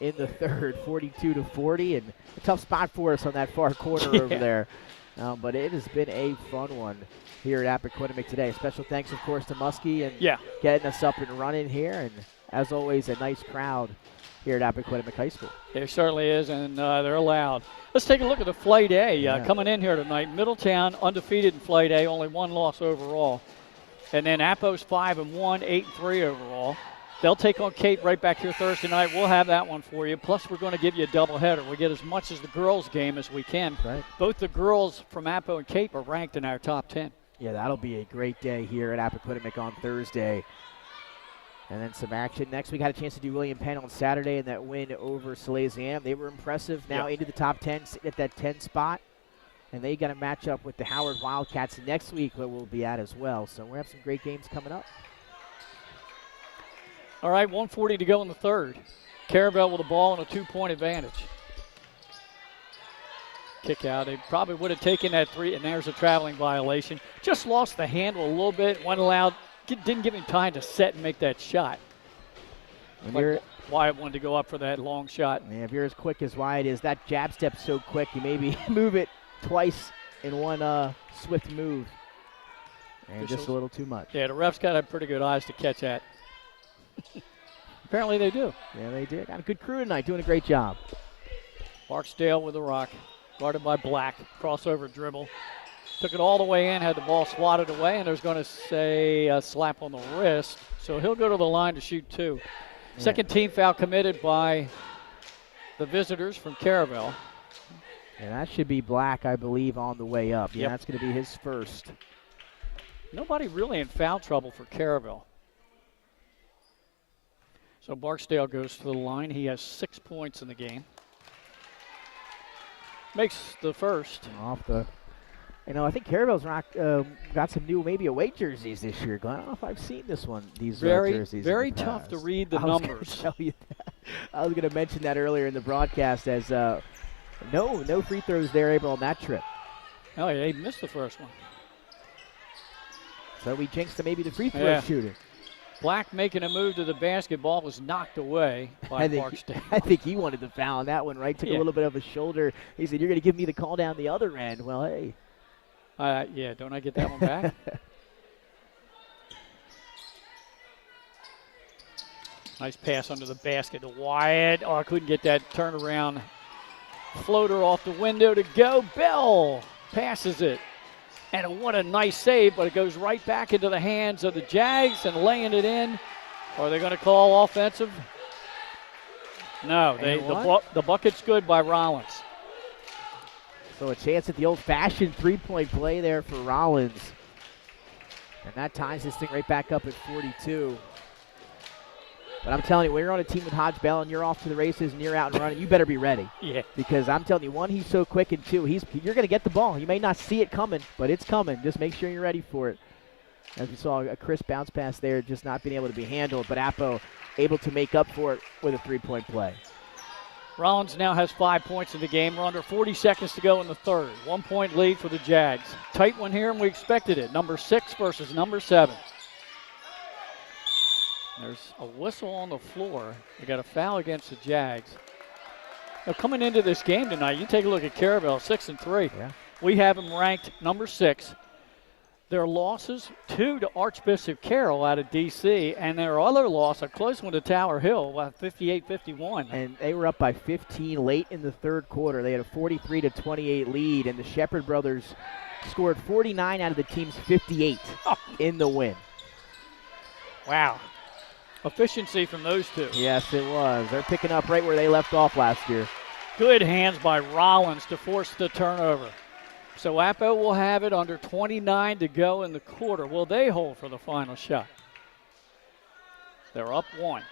in the third, 42-40, and a tough spot for us on that far corner over there. But it has been a fun one here at Appoquinimink today. Special thanks, of course, to Muskie and getting us up and running here. And as always, a nice crowd here at Appoquinimink High School. There certainly is, and they're loud. Let's take a look at the Flight A coming in here tonight. Middletown undefeated in Flight A, only one loss overall. And then Appo's 5-1, 8-3 overall. They'll take on Cape right back here Thursday night. We'll have that one for you. Plus, we're going to give you a doubleheader. We get as much as the girls' game as we can. Right. Both the girls from Appo and Cape are ranked in our top 10. Yeah, that'll be a great day here at Appoquinimink on Thursday. And then some action. Next, we got a chance to do William Penn on Saturday in that win over Salesian. They were impressive. Now into the top 10, sitting at that 10 spot. And they got a matchup with the Howard Wildcats next week where we'll be at as well. So we'll have some great games coming up. All right, 1:40 to go in the third. Caravel with the ball and a 2-point advantage. Kick out. They probably would have taken that 3, and there's a traveling violation. Just lost the handle a little bit. Went allowed. Didn't give him time to set and make that shot. Like Wyatt wanted to go up for that long shot. Yeah, if you're as quick as Wyatt is, that jab step's so quick, you maybe move it twice in one swift move. And just a little too much. Yeah, the ref's got to have pretty good eyes to catch that. Apparently they do. Yeah, they did. Got a good crew tonight, doing a great job. Barksdale with the rock, guarded by Black. Crossover dribble. Took it all the way in, had the ball swatted away, and there's going to say a slap on the wrist. So he'll go to the line to shoot 2. Yeah. Second team foul committed by the visitors from Caravel. And that should be Black, I believe, on the way up. Yeah, yep. That's going to be his first. Nobody really in foul trouble for Caravel. So Barksdale goes to the line. He has 6 points in the game. Makes the first. Off the, I think Caravel's got some new maybe away jerseys this year. Glenn, I don't know if I've seen this one. These jerseys. Very tough to read the numbers. Tell you that. I was going to mention that earlier in the broadcast as no free throws there able on that trip. Oh yeah, he missed the first one. So we jinxed maybe the free throw shooter. Black making a move to the basketball was knocked away by Barksdale. I think he wanted the foul on that one, right? Took a little bit of a shoulder. He said, "You're going to give me the call down the other end." Well, hey. Yeah, don't I get that one back? Nice pass under the basket to Wyatt. Oh, I couldn't get that turnaround floater off the window to go. Bell passes it. And what a nice save, but it goes right back into the hands of the Jags and laying it in. Are they going to call offensive? No, the bucket's good by Rollins. So a chance at the old-fashioned three-point play there for Rollins. And that ties this thing right back up at 42. But I'm telling you, when you're on a team with Hodge Bell and you're off to the races and you're out and running, you better be ready. Yeah. Because I'm telling you, one, he's so quick, and two, you're going to get the ball. You may not see it coming, but it's coming. Just make sure you're ready for it. As we saw, a crisp bounce pass there, just not being able to be handled, but Appo able to make up for it with a three-point play. Rollins now has 5 points in the game. We're under 40 seconds to go in the third. 1 point lead for the Jags. Tight one here, and we expected it. Number 6 versus number 7. There's a whistle on the floor. We got a foul against the Jags. Now, coming into this game tonight, you take a look at Caravel, 6-3. Yeah. We have them ranked number 6. Their losses, 2 to Archbishop Carroll out of D.C., and their other loss, a close one to Tower Hill, 58-51. And they were up by 15 late in the third quarter. They had a 43-28 lead, and the Shepherd brothers scored 49 out of the team's 58 in the win. Wow. Efficiency from those two. Yes, it was. They're picking up right where they left off last year. Good hands by Rollins to force the turnover. So Appo will have it under 29 to go in the quarter. Will they hold for the final shot? They're up 1.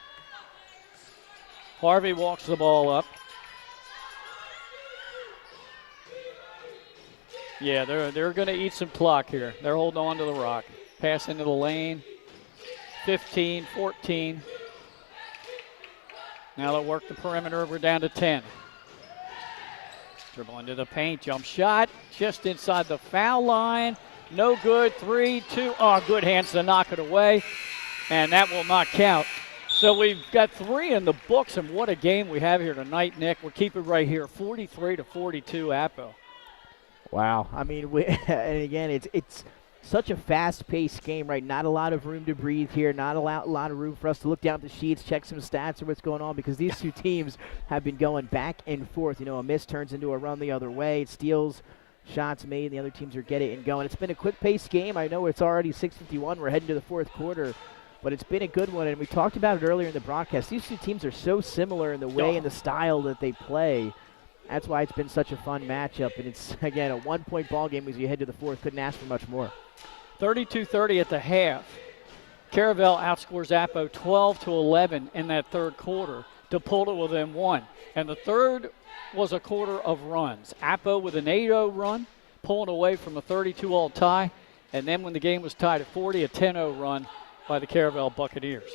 Harvey walks the ball up. Yeah, they're going to eat some clock here. They're holding on to the rock. Pass into the lane. 15, 14. Now they'll work the perimeter. We're down to 10. Dribble into the paint, jump shot, just inside the foul line. No good, 3, 2. Oh, good hands to knock it away, and that will not count. So we've got 3 in the books, and what a game we have here tonight, Nick. We'll keep it right here, 43-42, Appo. Wow. I mean, and again, it's such a fast-paced game, right? Not a lot of room to breathe here, not a lot of room for us to look down at the sheets, check some stats or what's going on, because these two teams have been going back and forth. You know, a miss turns into a run the other way. It steals, shots made, the other teams are getting it and going. It's been a quick-paced game. I know it's already 6:51. We're heading to the fourth quarter, but it's been a good one, and we talked about it earlier in the broadcast. These two teams are so similar in the way and the style that they play. That's why it's been such a fun matchup, and it's, again, a one-point ball game as you head to the fourth. Couldn't ask for much more. 32-30 at the half. Caravel outscores Appo 12-11 in that third quarter to pull it within 1. And the third was a quarter of runs. Appo with an 8-0 run, pulling away from a 32-all tie. And then when the game was tied at 40, a 10-0 run by the Caravel Buccaneers.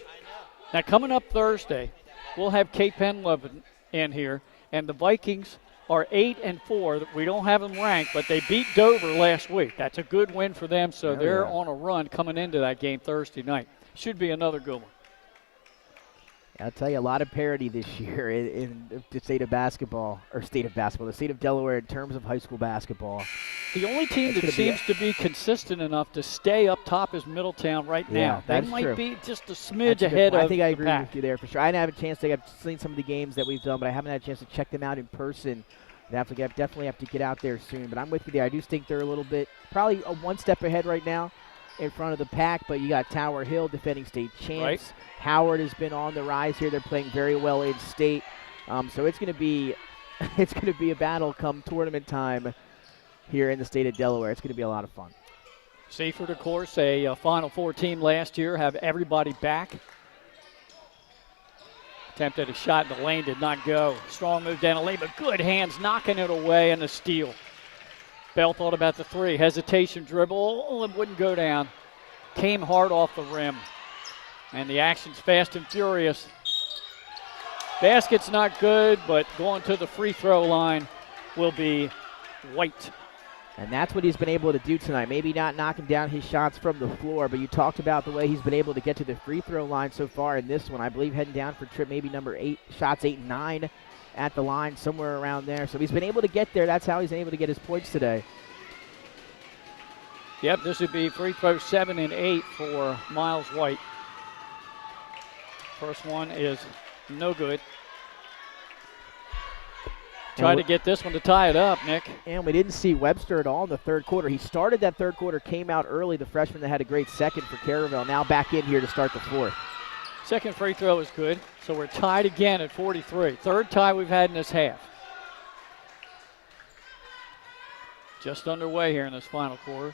Now coming up Thursday, we'll have Cape Henlopen in here. And the Vikings are 8-4. We don't have them ranked, but they beat Dover last week. That's a good win for them, so they're on a run coming into that game Thursday night. Should be another good one. I'll tell you, a lot of parity this year in the state of the state of Delaware in terms of high school basketball. The only team that seems to be consistent enough to stay up top is Middletown right now. They might be just a smidge ahead of I think I agree the pack. with you there for sure. I didn't have a chance to I've seen some of the games that we've done, but I haven't had a chance to check them out in person. Definitely have to get out there soon. But I'm with you there. I do think they're a little bit, probably one step ahead right now in front of the pack, but you got Tower Hill, defending state champs. Right. Howard has been on the rise here. They're playing very well in state. So it's going to be a battle come tournament time here in the state of Delaware. It's going to be a lot of fun. Seaford, of course, a Final Four team last year, have everybody back. Attempted a shot in the lane, did not go. Strong move down the lane, but good hands knocking it away and a steal. Bell thought about the three. Hesitation dribble. Oh, it wouldn't go down. Came hard off the rim. And the action's fast and furious. Basket's not good, but going to the free throw line will be White. And that's what he's been able to do tonight. Maybe not knocking down his shots from the floor, but you talked about the way he's been able to get to the free throw line so far in this one. I believe heading down for trip maybe number 8, shots 8 and 9 at the line, somewhere around there. So he's been able to get there. That's how he's been able to get his points today. Yep, this would be free throw 7 and 8 for Miles White. First one is no good. Try to get this one to tie it up, Nick. And we didn't see Webster at all in the third quarter. He started that third quarter, came out early, the freshman that had a great second for Caravel. Now back in here to start the fourth. Second free throw is good, so we're tied again at 43. Third tie we've had in this half. Just underway here in this final quarter.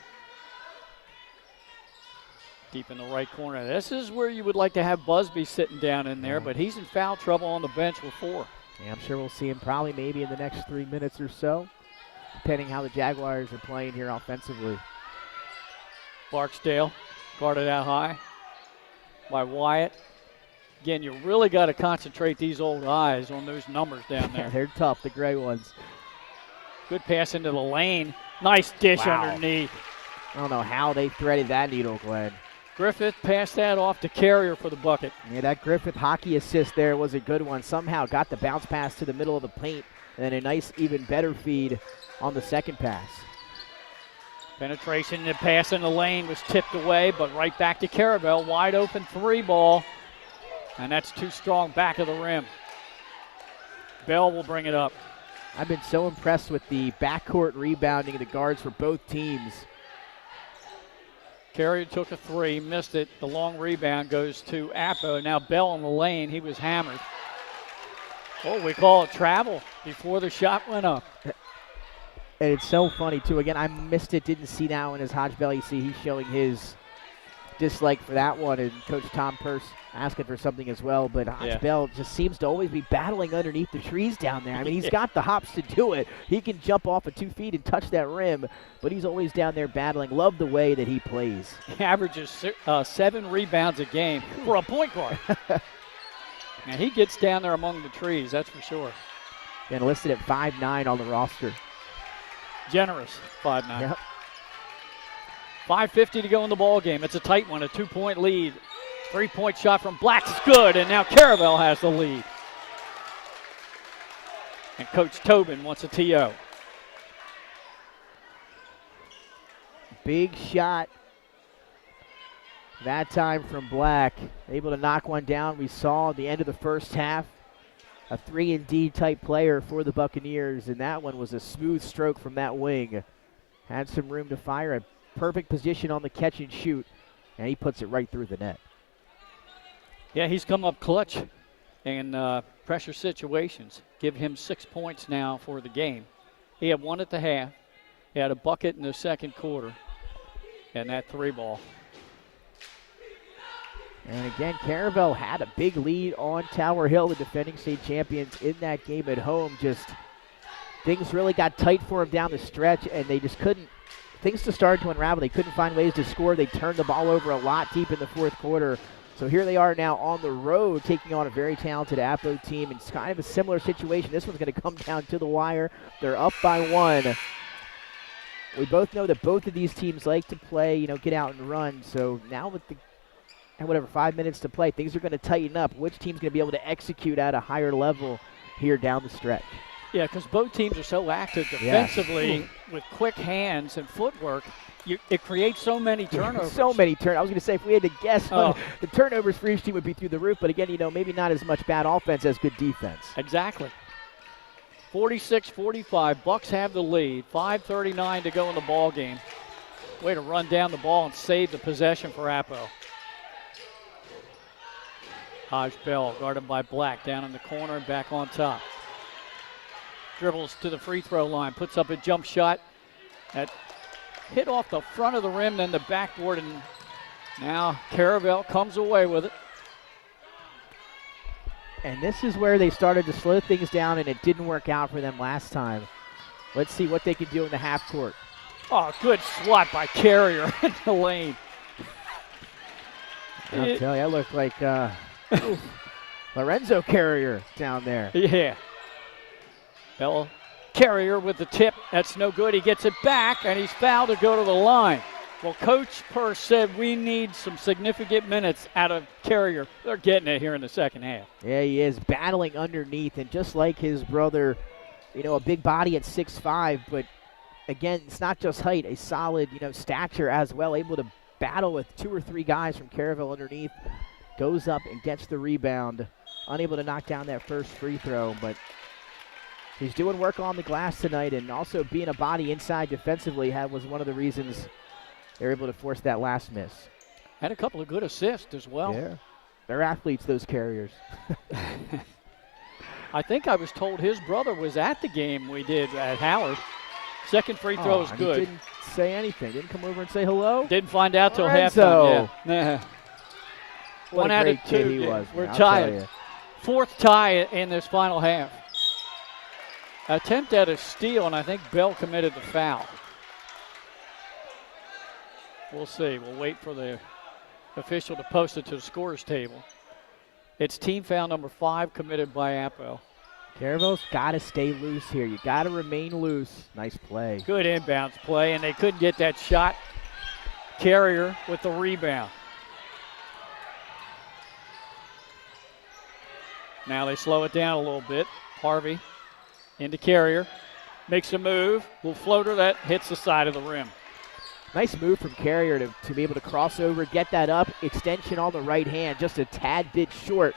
Deep in the right corner. This is where you would like to have Busby sitting down in there, but he's in foul trouble on the bench with 4. Yeah, I'm sure we'll see him probably maybe in the next 3 minutes or so, depending how the Jaguars are playing here offensively. Barksdale guarded out high by Wyatt. Again, you really got to concentrate these old eyes on those numbers down there. They're tough, the gray ones. Good pass into the lane. Nice dish underneath. I don't know how they threaded that needle, Glenn. Griffith passed that off to Carrier for the bucket. Yeah, that Griffith hockey assist there was a good one. Somehow got the bounce pass to the middle of the paint, and then a nice, even better feed on the second pass. Penetration and pass in the lane was tipped away, but right back to Caravel. Wide open 3 ball, and that's too strong back of the rim. Bell will bring it up. I've been so impressed with the backcourt rebounding of the guards for both teams. Carrier took a 3, missed it. The long rebound goes to Appo. Now Bell in the lane. He was hammered. Oh, we call it travel before the shot went up. And it's so funny, too. Again, I missed it, didn't see that one as Hodge Bell. You see he's showing his dislike for that one, and Coach Tom Purse asking for something as well. But Hodge Bell just seems to always be battling underneath the trees down there. I mean, he's got the hops to do it. He can jump off of 2 feet and touch that rim, but he's always down there battling. Love the way that he plays. He averages 7 rebounds a game for a point guard. And he gets down there among the trees, that's for sure. And listed at 5'9" on the roster. Generous, 5'9". Yep. 5:50 to go in the ball game. It's a tight one, a 2-point lead. 3-point shot from Black is good, and now Caravel has the lead. And Coach Tobin wants a TO. Big shot that time from Black. Able to knock one down. We saw at the end of the first half a 3-and-D type player for the Buccaneers, and that one was a smooth stroke from that wing. Had some room to fire, a perfect position on the catch and shoot, and he puts it right through the net. Yeah, he's come up clutch in pressure situations. Give him 6 points now for the game. He had 1 at the half. He had a bucket in the second quarter, and that 3 ball. And again, Caravel had a big lead on Tower Hill, the defending state champions, in that game at home. Just things really got tight for them down the stretch, and they just couldn't. Things just started to unravel. They couldn't find ways to score. They turned the ball over a lot deep in the fourth quarter. So here they are now on the road, taking on a very talented Appo team. It's kind of a similar situation. This one's going to come down to the wire. They're up by 1. We both know that both of these teams like to play, get out and run. So now with the whatever, 5 minutes to play. Things are going to tighten up. Which team's going to be able to execute at a higher level here down the stretch? Yeah, because both teams are so active defensively with quick hands and footwork. It creates so many turnovers. So many turnovers. I was going to say, if we had to guess, the turnovers for each team would be through the roof. But again, maybe not as much bad offense as good defense. Exactly. 46-45. Bucks have the lead. 5:39 to go in the ball game. Way to run down the ball and save the possession for Appo. Hodge Bell guarded by Black down in the corner and back on top. Dribbles to the free throw line, puts up a jump shot that hit off the front of the rim, then the backboard, and now Caravel comes away with it. And this is where they started to slow things down, and it didn't work out for them last time. Let's see what they can do in the half court. Oh, good swat by Carrier in the lane. I'll tell you, I look like Lorenzo Carrier down there. Yeah. Bell Carrier with the tip. That's no good. He gets it back, and he's fouled to go to the line. Well, Coach Purse said we need some significant minutes out of Carrier. They're getting it here in the second half. Yeah, he is battling underneath, and just like his brother, a big body at 6'5", but again, it's not just height, a solid, stature as well, able to battle with 2 or 3 guys from Caravel underneath, goes up and gets the rebound, unable to knock down that first free throw, but he's doing work on the glass tonight, and also being a body inside defensively was one of the reasons they were able to force that last miss. Had a couple of good assists as well. Yeah, they're athletes, those Carriers. I think I was told his brother was at the game we did at Howard. Second free throw is good. He didn't say anything. Didn't come over and say hello. Didn't find out till Lorenzo. halftime. Yeah. What One a out great of kid 2. he was. We're man, I'll tell tied. you. 4th tie in this final half. Attempt at a steal, and I think Bell committed the foul. We'll see. We'll wait for the official to post it to the scorer's table. It's team foul number 5 committed by Appo. Caravel's got to stay loose here. You got to remain loose. Nice play. Good inbounds play, and they couldn't get that shot. Carrier with the rebound. Now they slow it down a little bit. Harvey into Carrier. Makes a move. Little floater that hits the side of the rim. Nice move from Carrier to be able to cross over, get that up. Extension on the right hand. Just a tad bit short,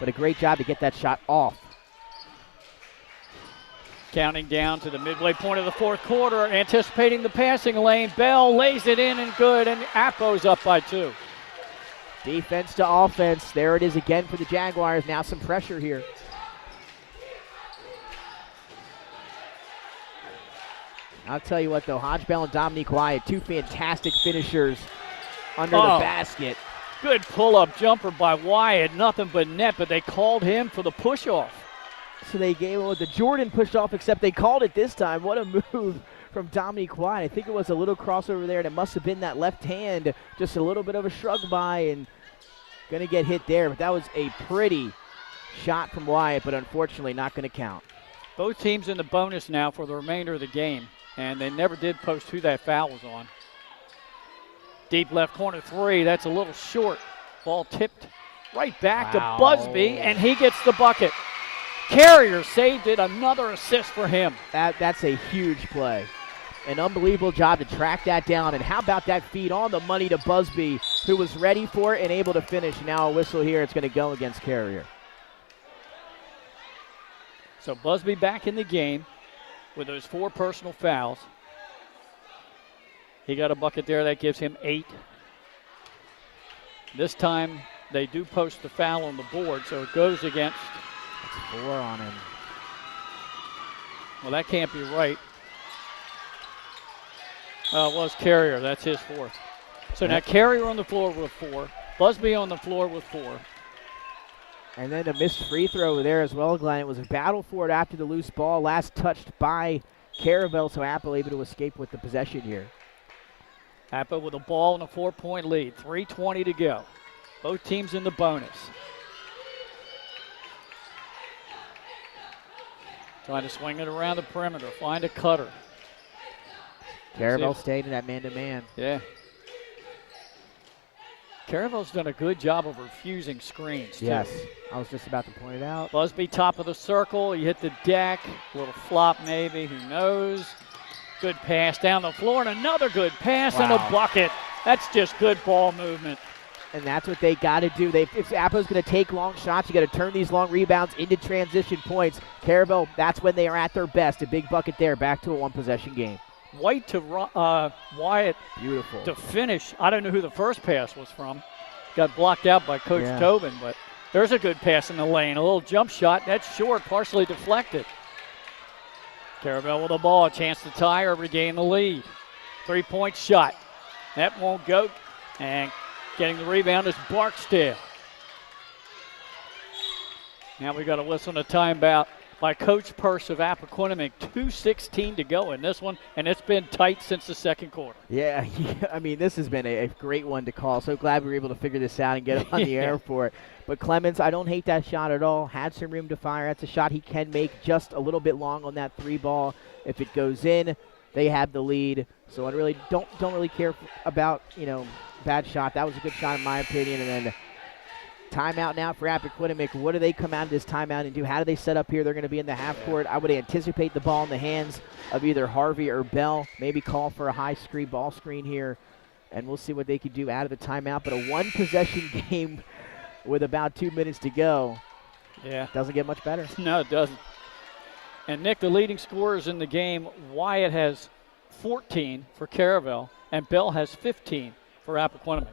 but a great job to get that shot off. Counting down to the midway point of the 4th quarter, anticipating the passing lane. Bell lays it in and good, and Appo's up by 2. Defense to offense. There it is again for the Jaguars. Now some pressure here. I'll tell you what, though, Hodge Bell and Dominique Wyatt, 2 fantastic finishers under the basket. Good pull-up jumper by Wyatt. Nothing but net, but they called him for the push-off. So they gave him the Jordan push-off, except they called it this time. What a move from Dominique Wyatt. I think it was a little crossover there, and it must have been that left hand. Just a little bit of a shrug by, and going to get hit there. But that was a pretty shot from Wyatt, but unfortunately not going to count. Both teams in the bonus now for the remainder of the game, and they never did post who that foul was on. Deep left corner 3, that's a little short. Ball tipped right back to Busby, and he gets the bucket. Carrier saved it, another assist for him. That's a huge play. An unbelievable job to track that down, and how about that feed on the money to Busby, who was ready for it and able to finish. Now a whistle here, it's going to go against Carrier. So Busby back in the game with those 4 personal fouls. He got a bucket there, that gives him 8. This time they do post the foul on the board, so it goes against. It's 4 on him. Well, that can't be right. It was Carrier, that's his 4th. So now Carrier on the floor with 4, Busby on the floor with 4. And then a missed free throw there as well, Glenn. It was a battle for it after the loose ball, last touched by Caravel, so Appo able to escape with the possession here. Appo with a ball and a 4-point lead, 3:20 to go. Both teams in the bonus. Trying to swing it around the perimeter, find a cutter. Caravel stayed in that man-to-man. Yeah. Caravel's done a good job of refusing screens, too. Yes, I was just about to point it out. Busby, top of the circle. You hit the deck. A little flop maybe. Who knows? Good pass down the floor, and another good pass and a bucket. That's just good ball movement. And that's what they got to do. If Appo's going to take long shots, you got to turn these long rebounds into transition points. Caravel, that's when they are at their best. A big bucket there. Back to a one-possession game. White to Wyatt. Beautiful. To finish. I don't know who the first pass was from. Got blocked out by Coach Tobin, but there's a good pass in the lane. A little jump shot. That's short, partially deflected. Caravel with the ball. A chance to tie or regain the lead. 3-point shot. That won't go. And getting the rebound is Barksdale. Now we got a whistle and a timeout by Coach Purse of Appoquinimink. 2:16 to go in this one, and it's been tight since the second quarter. Yeah, I mean, this has been a great one to call. So glad we were able to figure this out and get on the air for it. But Clemens, I don't hate that shot at all. Had some room to fire. That's a shot he can make, just a little bit long on that 3 ball. If it goes in, they have the lead. So I really don't really care about, bad shot. That was a good shot in my opinion. And then timeout now for Appoquinimink. What do they come out of this timeout and do? How do they set up here? They're going to be in the half court. I would anticipate the ball in the hands of either Harvey or Bell. Maybe call for a high screen, ball screen here. And we'll see what they can do out of the timeout. But a one-possession game with about 2 minutes to go. Yeah. Doesn't get much better. No, it doesn't. And, Nick, the leading scorers in the game, Wyatt has 14 for Caravel, and Bell has 15 for Appoquinimink.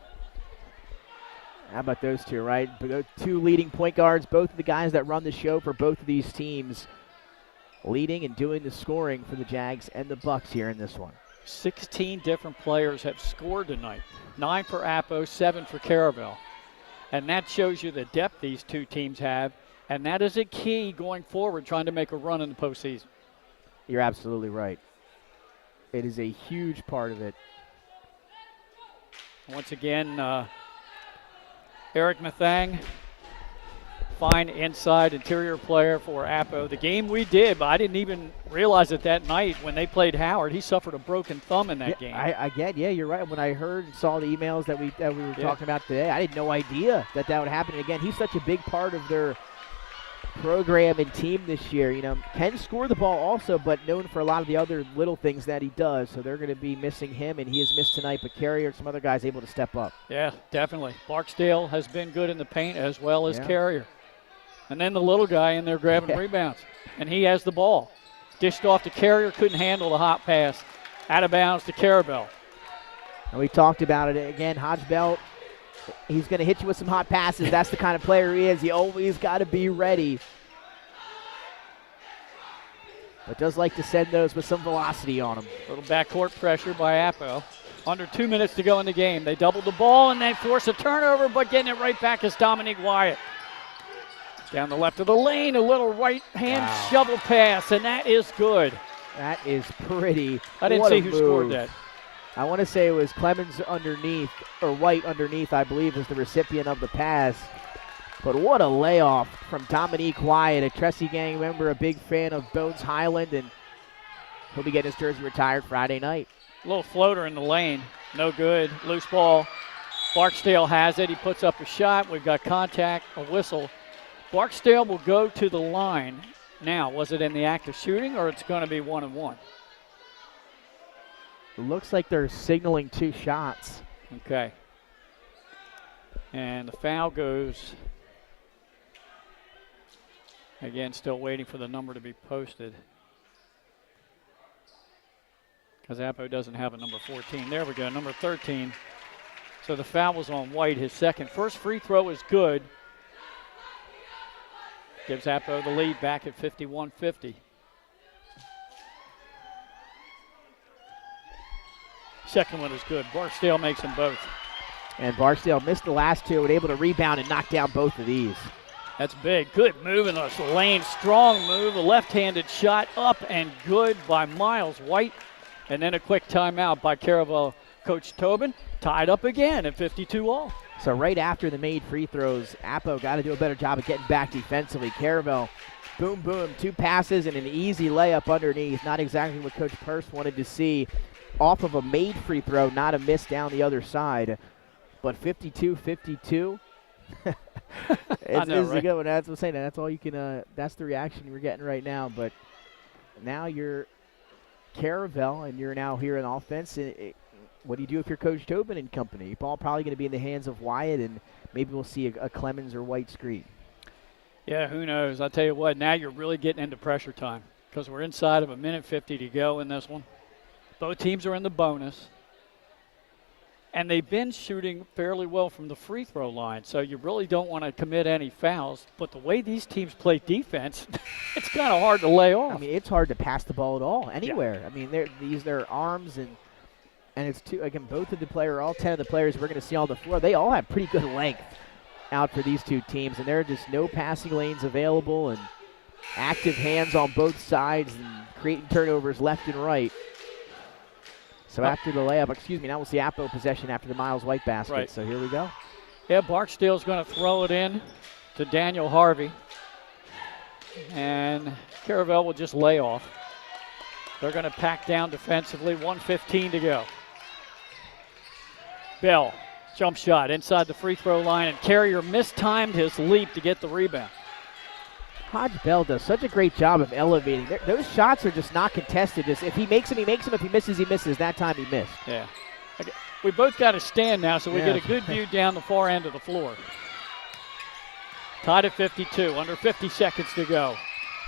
How about those two, right? Those 2 leading point guards, both of the guys that run the show for both of these teams, leading and doing the scoring for the Jags and the Bucks here in this one. 16 different players have scored tonight. 9 for Appo, 7 for Caravel. And that shows you the depth these two teams have, and that is a key going forward, trying to make a run in the postseason. You're absolutely right. It is a huge part of it. Once again, Eric Mathang, fine inside interior player for Appo. The game we did, but I didn't even realize it that night when they played Howard. He suffered a broken thumb in that game. You're right. When I heard and saw the emails that we were talking about today, I had no idea that would happen. And again, he's such a big part of their program and team this year. Can score the ball also, but known for a lot of the other little things that he does. So they're going to be missing him, and he has missed tonight. But Carrier and some other guys able to step up. Yeah, definitely. Barksdale has been good in the paint as well as Carrier. And then the little guy in there grabbing rebounds. And he has the ball. Dished off to Carrier, couldn't handle the hot pass. Out of bounds to Caravel. And we talked about it again. Hodge Bell, he's going to hit you with some hot passes. That's the kind of player he is. He always got to be ready. But does like to send those with some velocity on him. A little backcourt pressure by Appo. Under 2 minutes to go in the game. They doubled the ball and they force a turnover, but getting it right back is Dominique Wyatt. Down the left of the lane, a little right hand shovel pass, and that is good. That is pretty. I didn't see who scored that. I want to say it was Clemens underneath, or White underneath, I believe, is the recipient of the pass. But what a layoff from Dominique Wyatt, a Tressie Gang member, a big fan of Bones Highland, and he'll be getting his jersey retired Friday night. A little floater in the lane, no good, loose ball. Barksdale has it, he puts up a shot, we've got contact, a whistle. Barksdale will go to the line. Now, was it in the act of shooting, or it's going to be 1-and-1? It looks like they're signaling 2 shots. Okay. And the foul goes. Again, still waiting for the number to be posted. Because Appo doesn't have a number 14. There we go, number 13. So the foul was on White, his second. First free throw is good. Gives Appo the lead back at 51-50. Second one is good. Barksdale makes them both. And Barksdale missed the last 2 and able to rebound and knock down both of these. That's big. Good move in the lane. Strong move. A left-handed shot up and good by Miles White. And then a quick timeout by Caravel coach Tobin. Tied up again at 52-all. So right after the made free throws, Appo got to do a better job of getting back defensively. Caravel, boom, boom, 2 passes and an easy layup underneath. Not exactly what Coach Purse wanted to see off of a made free throw, not a miss down the other side. but 52-52. I know, is right? good one. That's what I'm saying. That's all you can. That's the reaction we're getting right now. But now you're Caravel, and you're now here in offense. What do you do if you're Coach Tobin and company? Ball probably going to be in the hands of Wyatt, and maybe we'll see a Clemens or White screen. Yeah, who knows? I'll tell you what, now you're really getting into pressure time because we're inside of 1:50 to go in this one. Both teams are in the bonus. And they've been shooting fairly well from the free throw line, so you really don't want to commit any fouls. But the way these teams play defense, it's kind of hard to lay off. I mean, it's hard to pass the ball at all, anywhere. Yeah. I mean, these their arms, and it's both of the players, all 10 of the players we're going to see on the floor, they all have pretty good length out for these two teams, and there are just no passing lanes available and active hands on both sides and creating turnovers left and right. So after the layup, now we'll see Appo possession after the Miles White basket. Right. So here we go. Yeah, Barksdale's going to throw it in to Daniel Harvey. And Caravel will just lay off. They're going to pack down defensively, 1:15 to go. Bell, jump shot inside the free throw line, and Carrier mistimed his leap to get the rebound. Hodge Bell does such a great job of elevating. Those shots are just not contested. Just if he makes them, he makes them. If he misses, he misses. That time he missed. Yeah. Okay. We both got to stand now so we get a good view down the far end of the floor. Tied at 52, under 50 seconds to go.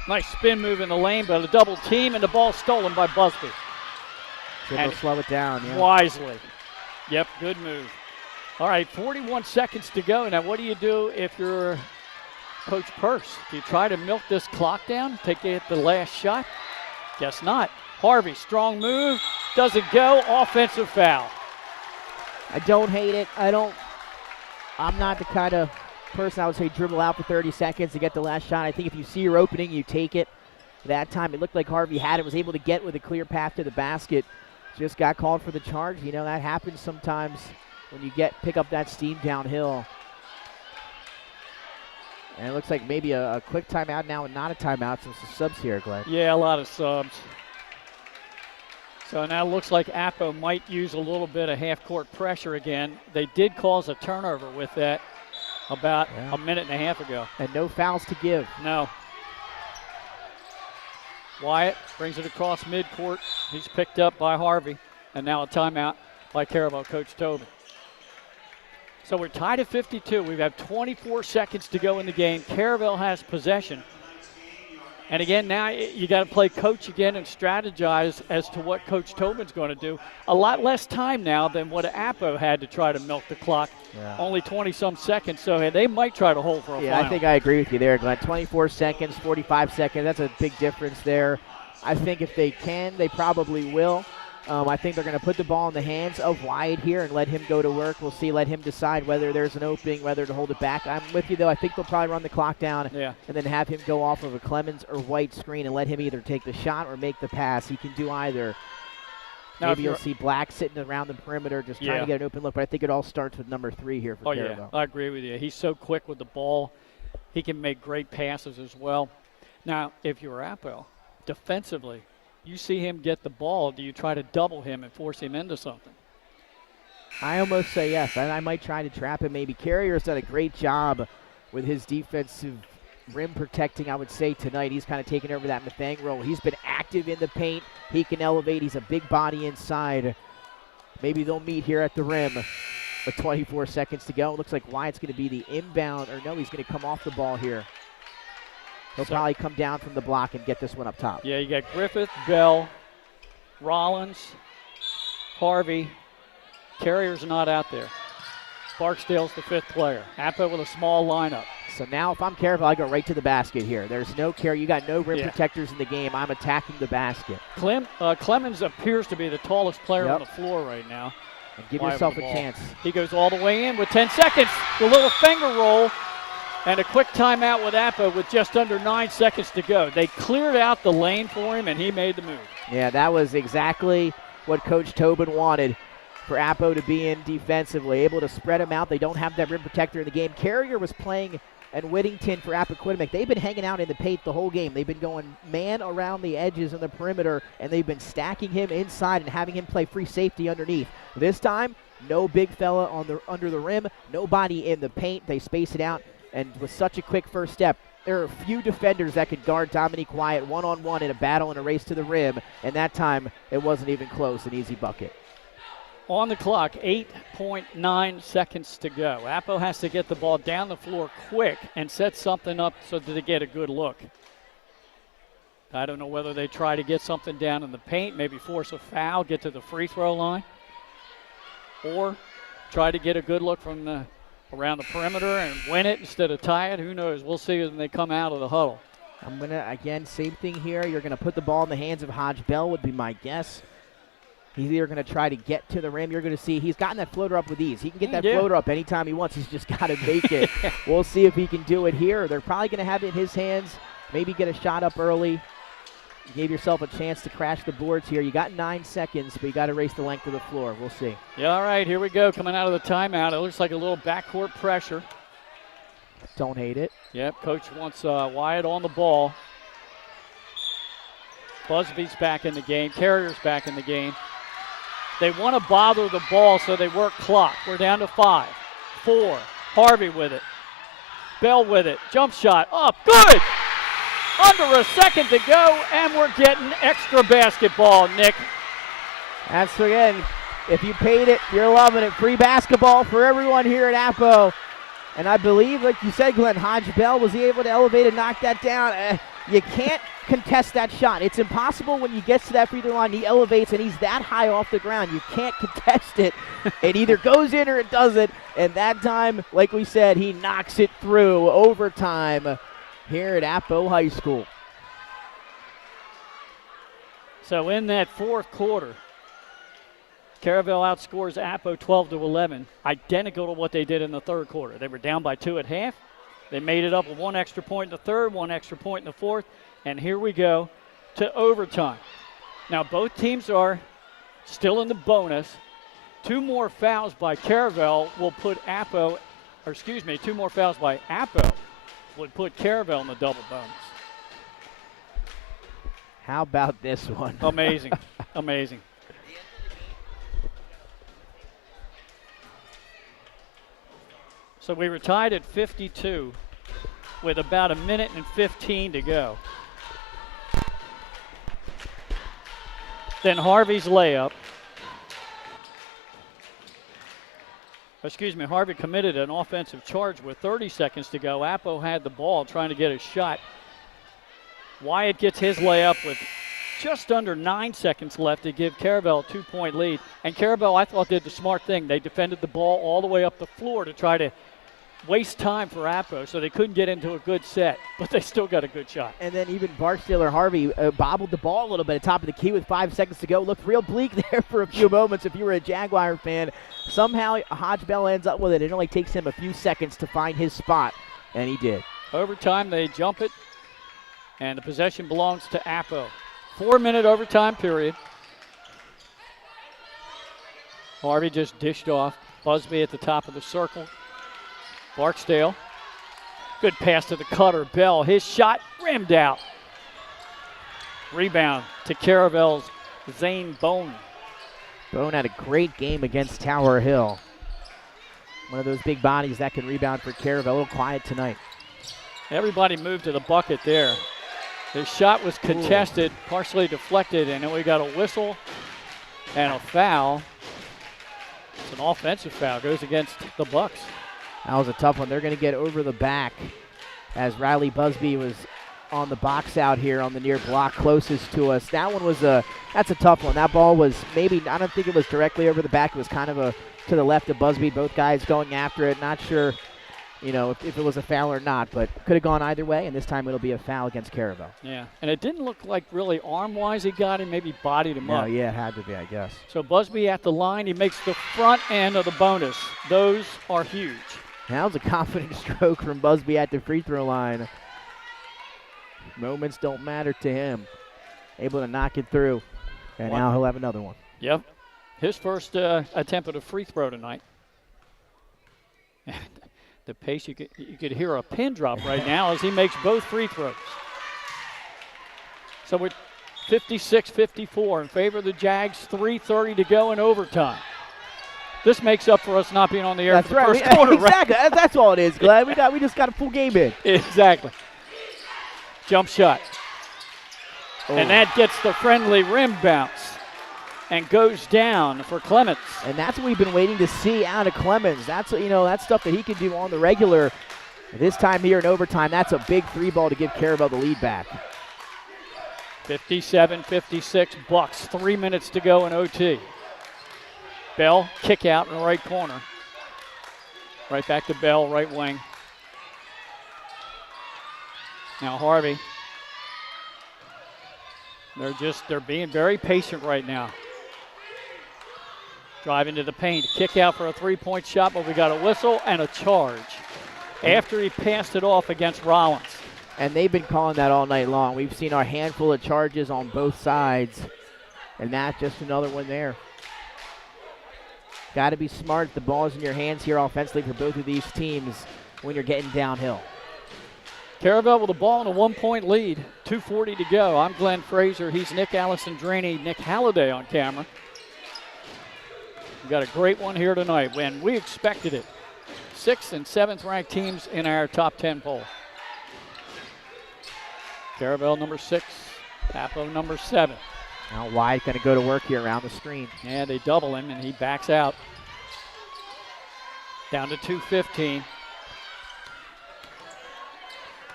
Nice spin move in the lane, but a double team, and the ball stolen by Busby. They'll slow it down. Yeah. Wisely. Yep, good move. All right, 41 seconds to go. Now, what do you do if you're Coach Purse? Do you try to milk this clock down, take it the last shot? Guess not. Harvey, strong move, doesn't go, offensive foul. I don't hate it. I'm not the kind of person I would say dribble out for 30 seconds to get the last shot. I think if you see your opening, you take it. That time it looked like Harvey had it, was able to get with a clear path to the basket. Just got called for the charge. You know, that happens sometimes when you pick up that steam downhill. And it looks like maybe a quick timeout now and not a timeout. Some subs here, Glenn. Yeah, a lot of subs. So now it looks like Appo might use a little bit of half-court pressure again. They did cause a turnover with that about a minute and a half ago. And no fouls to give. No. Wyatt brings it across midcourt. He's picked up by Harvey. And now a timeout by Caravel, Coach Tobin. So we're tied at 52. We've had 24 seconds to go in the game. Caravel has possession. And again, now you got to play coach again and strategize as to what Coach Tobin's going to do. A lot less time now than what Appo had to try to milk the clock. Yeah. Only 20-some seconds, so they might try to hold for a final. I think I agree with you there, Glenn. 24 seconds, 45 seconds, that's a big difference there. I think if they can, they probably will. I think they're going to put the ball in the hands of Wyatt here and let him go to work. We'll see, let him decide whether there's an opening, whether to hold it back. I'm with you, though. I think they'll probably run the clock down and then have him go off of a Clemens or White screen and let him either take the shot or make the pass. He can do either. Now maybe you'll see Black sitting around the perimeter just trying to get an open look, but I think it all starts with number 3 here for Caravel. I agree with you. He's so quick with the ball. He can make great passes as well. Now, if you're Appo, defensively, you see him get the ball, do you try to double him and force him into something? I almost say yes. I might try to trap him maybe. Carrier's done a great job with his defensive rim protecting, I would say, tonight. He's kind of taken over that Mathang role. He's been active in the paint. He can elevate. He's a big body inside. Maybe they'll meet here at the rim with 24 seconds to go. It looks like Wyatt's going to be the inbound. Or no, he's going to come off the ball here. He'll probably come down from the block and get this one up top. Yeah, you got Griffith, Bell, Rollins, Harvey. Carrier's not out there. Barksdale's the 5th player. Appo with a small lineup. So now if I'm Caravel, I go right to the basket here. There's no care. You got no rim protectors in the game. I'm attacking the basket. Clemens appears to be the tallest player on the floor right now. And give yourself a chance. He goes all the way in with 10 seconds. The little finger roll. And a quick timeout with Appo with just under 9 seconds to go. They cleared out the lane for him, and he made the move. Yeah, that was exactly what Coach Tobin wanted for Appo to be in defensively, able to spread him out. They don't have that rim protector in the game. Carrier was playing and Whittington for Appoquinimink. They've been hanging out in the paint the whole game. They've been going man around the edges and the perimeter, and they've been stacking him inside and having him play free safety underneath. This time, No big fella under the rim, nobody in the paint. They space it out, and with such a quick first step, there are few defenders that could guard Dominique Wyatt one-on-one in a battle and a race to the rim, and that time it wasn't even close, an easy bucket. On the clock, 8.9 seconds to go. Appo has to get the ball down the floor quick and set something up so that they get a good look. I don't know whether they try to get something down in the paint, maybe force a foul, get to the free throw line, or try to get a good look from around the perimeter and win it instead of tie it. Who knows? We'll see when they come out of the huddle. I'm going to, again, same thing here. You're going to put the ball in the hands of Hodge Bell would be my guess. He's either going to try to get to the rim. You're going to see he's gotten that floater up with ease. He can get that floater up anytime he wants. He's just got to make it. We'll see if he can do it here. They're probably going to have it in his hands, maybe get a shot up early. You gave yourself a chance to crash the boards here. You got 9 seconds, but you got to race the length of the floor. We'll see. Yeah, all right, here we go. Coming out of the timeout. It looks like a little backcourt pressure. Don't hate it. Yep, coach wants Wyatt on the ball. Busby's back in the game. Carrier's back in the game. They want to bother the ball, so they work clock. We're down to 5, 4. Harvey with it. Bell with it. Jump shot up. Good! Under a second to go, and we're getting extra basketball, Nick. That's, again, if you paid it, you're loving it. Free basketball for everyone here at Appo. And I believe, like you said, Glenn, Hodge Bell was able to elevate and knock that down. You can't contest that shot. It's impossible when you get to that free throw line. He elevates, and he's that high off the ground. You can't contest it. It either goes in or it doesn't. And that time, like we said, he knocks it through overtime here at Appo High School. So in that fourth quarter, Caravel outscores Appo 12-11, identical to what they did in the third quarter. They were down by 2 at half. They made it up with 1 extra point in the third, 1 extra point in the fourth, and here we go to overtime. Now both teams are still in the bonus. 2 more fouls by Caravel will put Appo, or excuse me, 2 more fouls by Appo would put Caravel in the double bonus. How about this one? Amazing, amazing. So we were tied at 52 with about 1:15 to go. Then Harvey's layup. Excuse me, Harvey committed an offensive charge with 30 seconds to go. Appo had the ball trying to get a shot. Wyatt gets his layup with just under 9 seconds left to give Caravel a 2-point lead. And Caravel, I thought, did the smart thing. They defended the ball all the way up the floor to try to waste time for Appo, so they couldn't get into a good set, but they still got a good shot. And then even Barksdale Harvey bobbled the ball a little bit at top of the key with 5 seconds to go. Looked real bleak there for a few moments if you were a Jaguar fan. Somehow Hodge Bell ends up with it. It only takes him a few seconds to find his spot, and he did. Overtime, they jump it, and the possession belongs to Appo. 4-minute overtime period. Harvey just dished off. Busby at the top of the circle. Barksdale, good pass to the cutter, Bell. His shot rimmed out. Rebound to Caravel's Zane Bone. Bone had a great game against Tower Hill. One of those big bodies that can rebound for Caravel. A little quiet tonight. Everybody moved to the bucket there. The shot was contested, partially deflected, and then we got a whistle and a foul. It's an offensive foul, goes against the Bucks. That was a tough one. They're going to get over the back as Riley Busby was on the box out here on the near block closest to us. That one was that's a tough one. That ball was maybe, I don't think it was directly over the back. It was kind of to the left of Busby. Both guys going after it. Not sure, if it was a foul or not, but could have gone either way, and this time it'll be a foul against Caravel. Yeah, and it didn't look like really arm-wise he got him, maybe bodied him up. Yeah, it had to be, I guess. So Busby at the line, he makes the front end of the bonus. Those are huge. That was a confident stroke from Busby at the free throw line. Moments don't matter to him. Able to knock it through, and now he'll have another one. Yep, his first attempt at a free throw tonight. The pace, you could hear a pin drop right now as he makes both free throws. So we're 56-54 in favor of the Jags, 3:30 to go in overtime. This makes up for us not being on the air That's for the right. first quarter. Exactly. That's all it is, Glenn. We just got a full game in. Exactly. Jump shot. Oh. And that gets the friendly rim bounce and goes down for Clemens. And that's what we've been waiting to see out of Clemens. That's that's stuff that he can do on the regular. This time here in overtime, that's a big 3-ball to give Caravel the lead back. 57-56 Bucks. 3 minutes to go in OT. Bell, kick out in the right corner. Right back to Bell, right wing. Now Harvey. They're being very patient right now. Drive into the paint, kick out for a 3-point shot, but we got a whistle and a charge after he passed it off against Rollins. And they've been calling that all night long. We've seen a handful of charges on both sides, and that's just another one there. Got to be smart. The ball's in your hands here offensively for both of these teams when you're getting downhill. Caravel with the ball and a 1-point lead. 2:40 to go. I'm Glenn Fraser. He's Nick Alessandrini, Nick Halliday on camera. We've got a great one here tonight when we expected it. 6th and 7th ranked teams in our top 10 poll. Caravel number 6, Appo number 7. Now Wide going to go to work here around the screen. And they double him and he backs out. Down to 2:15.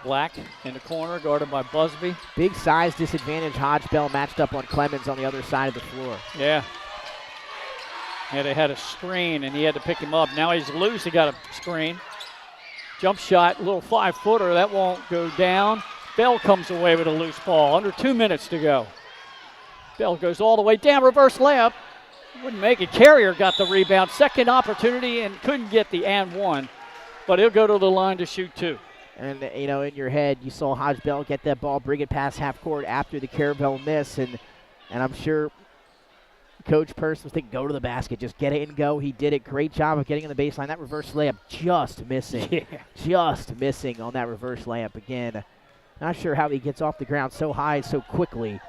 Black in the corner, guarded by Busby. Big size disadvantage. Hodge Bell matched up on Clemens on the other side of the floor. Yeah. They had a screen, and he had to pick him up. Now he's loose. He got a screen. Jump shot, little 5-footer. That won't go down. Bell comes away with a loose ball. Under 2 minutes to go. Bell goes all the way down. Reverse layup. Wouldn't make it. Carrier got the rebound. Second opportunity and couldn't get the and one. But he'll go to the line to shoot 2. And, in your head, you saw Hodge Bell get that ball, bring it past half court after the Caravel miss. And I'm sure Coach Purse was thinking, go to the basket, just get it and go. He did it. Great job of getting on the baseline. That reverse layup just missing. Yeah. Just missing on that reverse layup again. Not sure how he gets off the ground so high so quickly.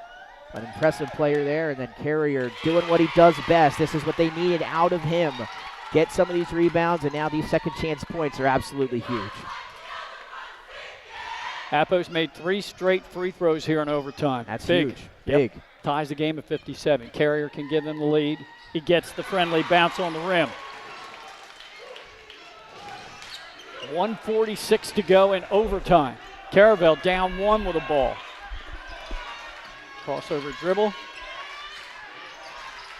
An impressive player there. And then Carrier doing what he does best. This is what they needed out of him. Get some of these rebounds, and now these second chance points are absolutely huge. Appo's made 3 straight free throws here in overtime. That's big. huge. Big. Ties the game at 57. Carrier can give them the lead. He gets the friendly bounce on the rim. 1:46 to go in overtime. Caravel down 1 with a ball. Crossover dribble.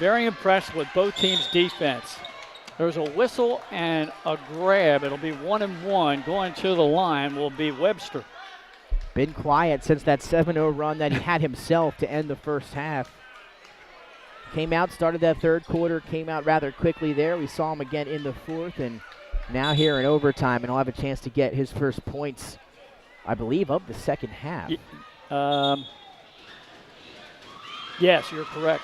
Very impressed with both teams' defense. There's a whistle and a grab. It'll be 1-1. Going to the line will be Webster. Been quiet since that 7-0 run that he had himself to end the first half. Came out, started that third quarter, came out rather quickly there. We saw him again in the fourth, and now here in overtime, and he'll have a chance to get his first points, I believe, of the second half. Yes, you're correct.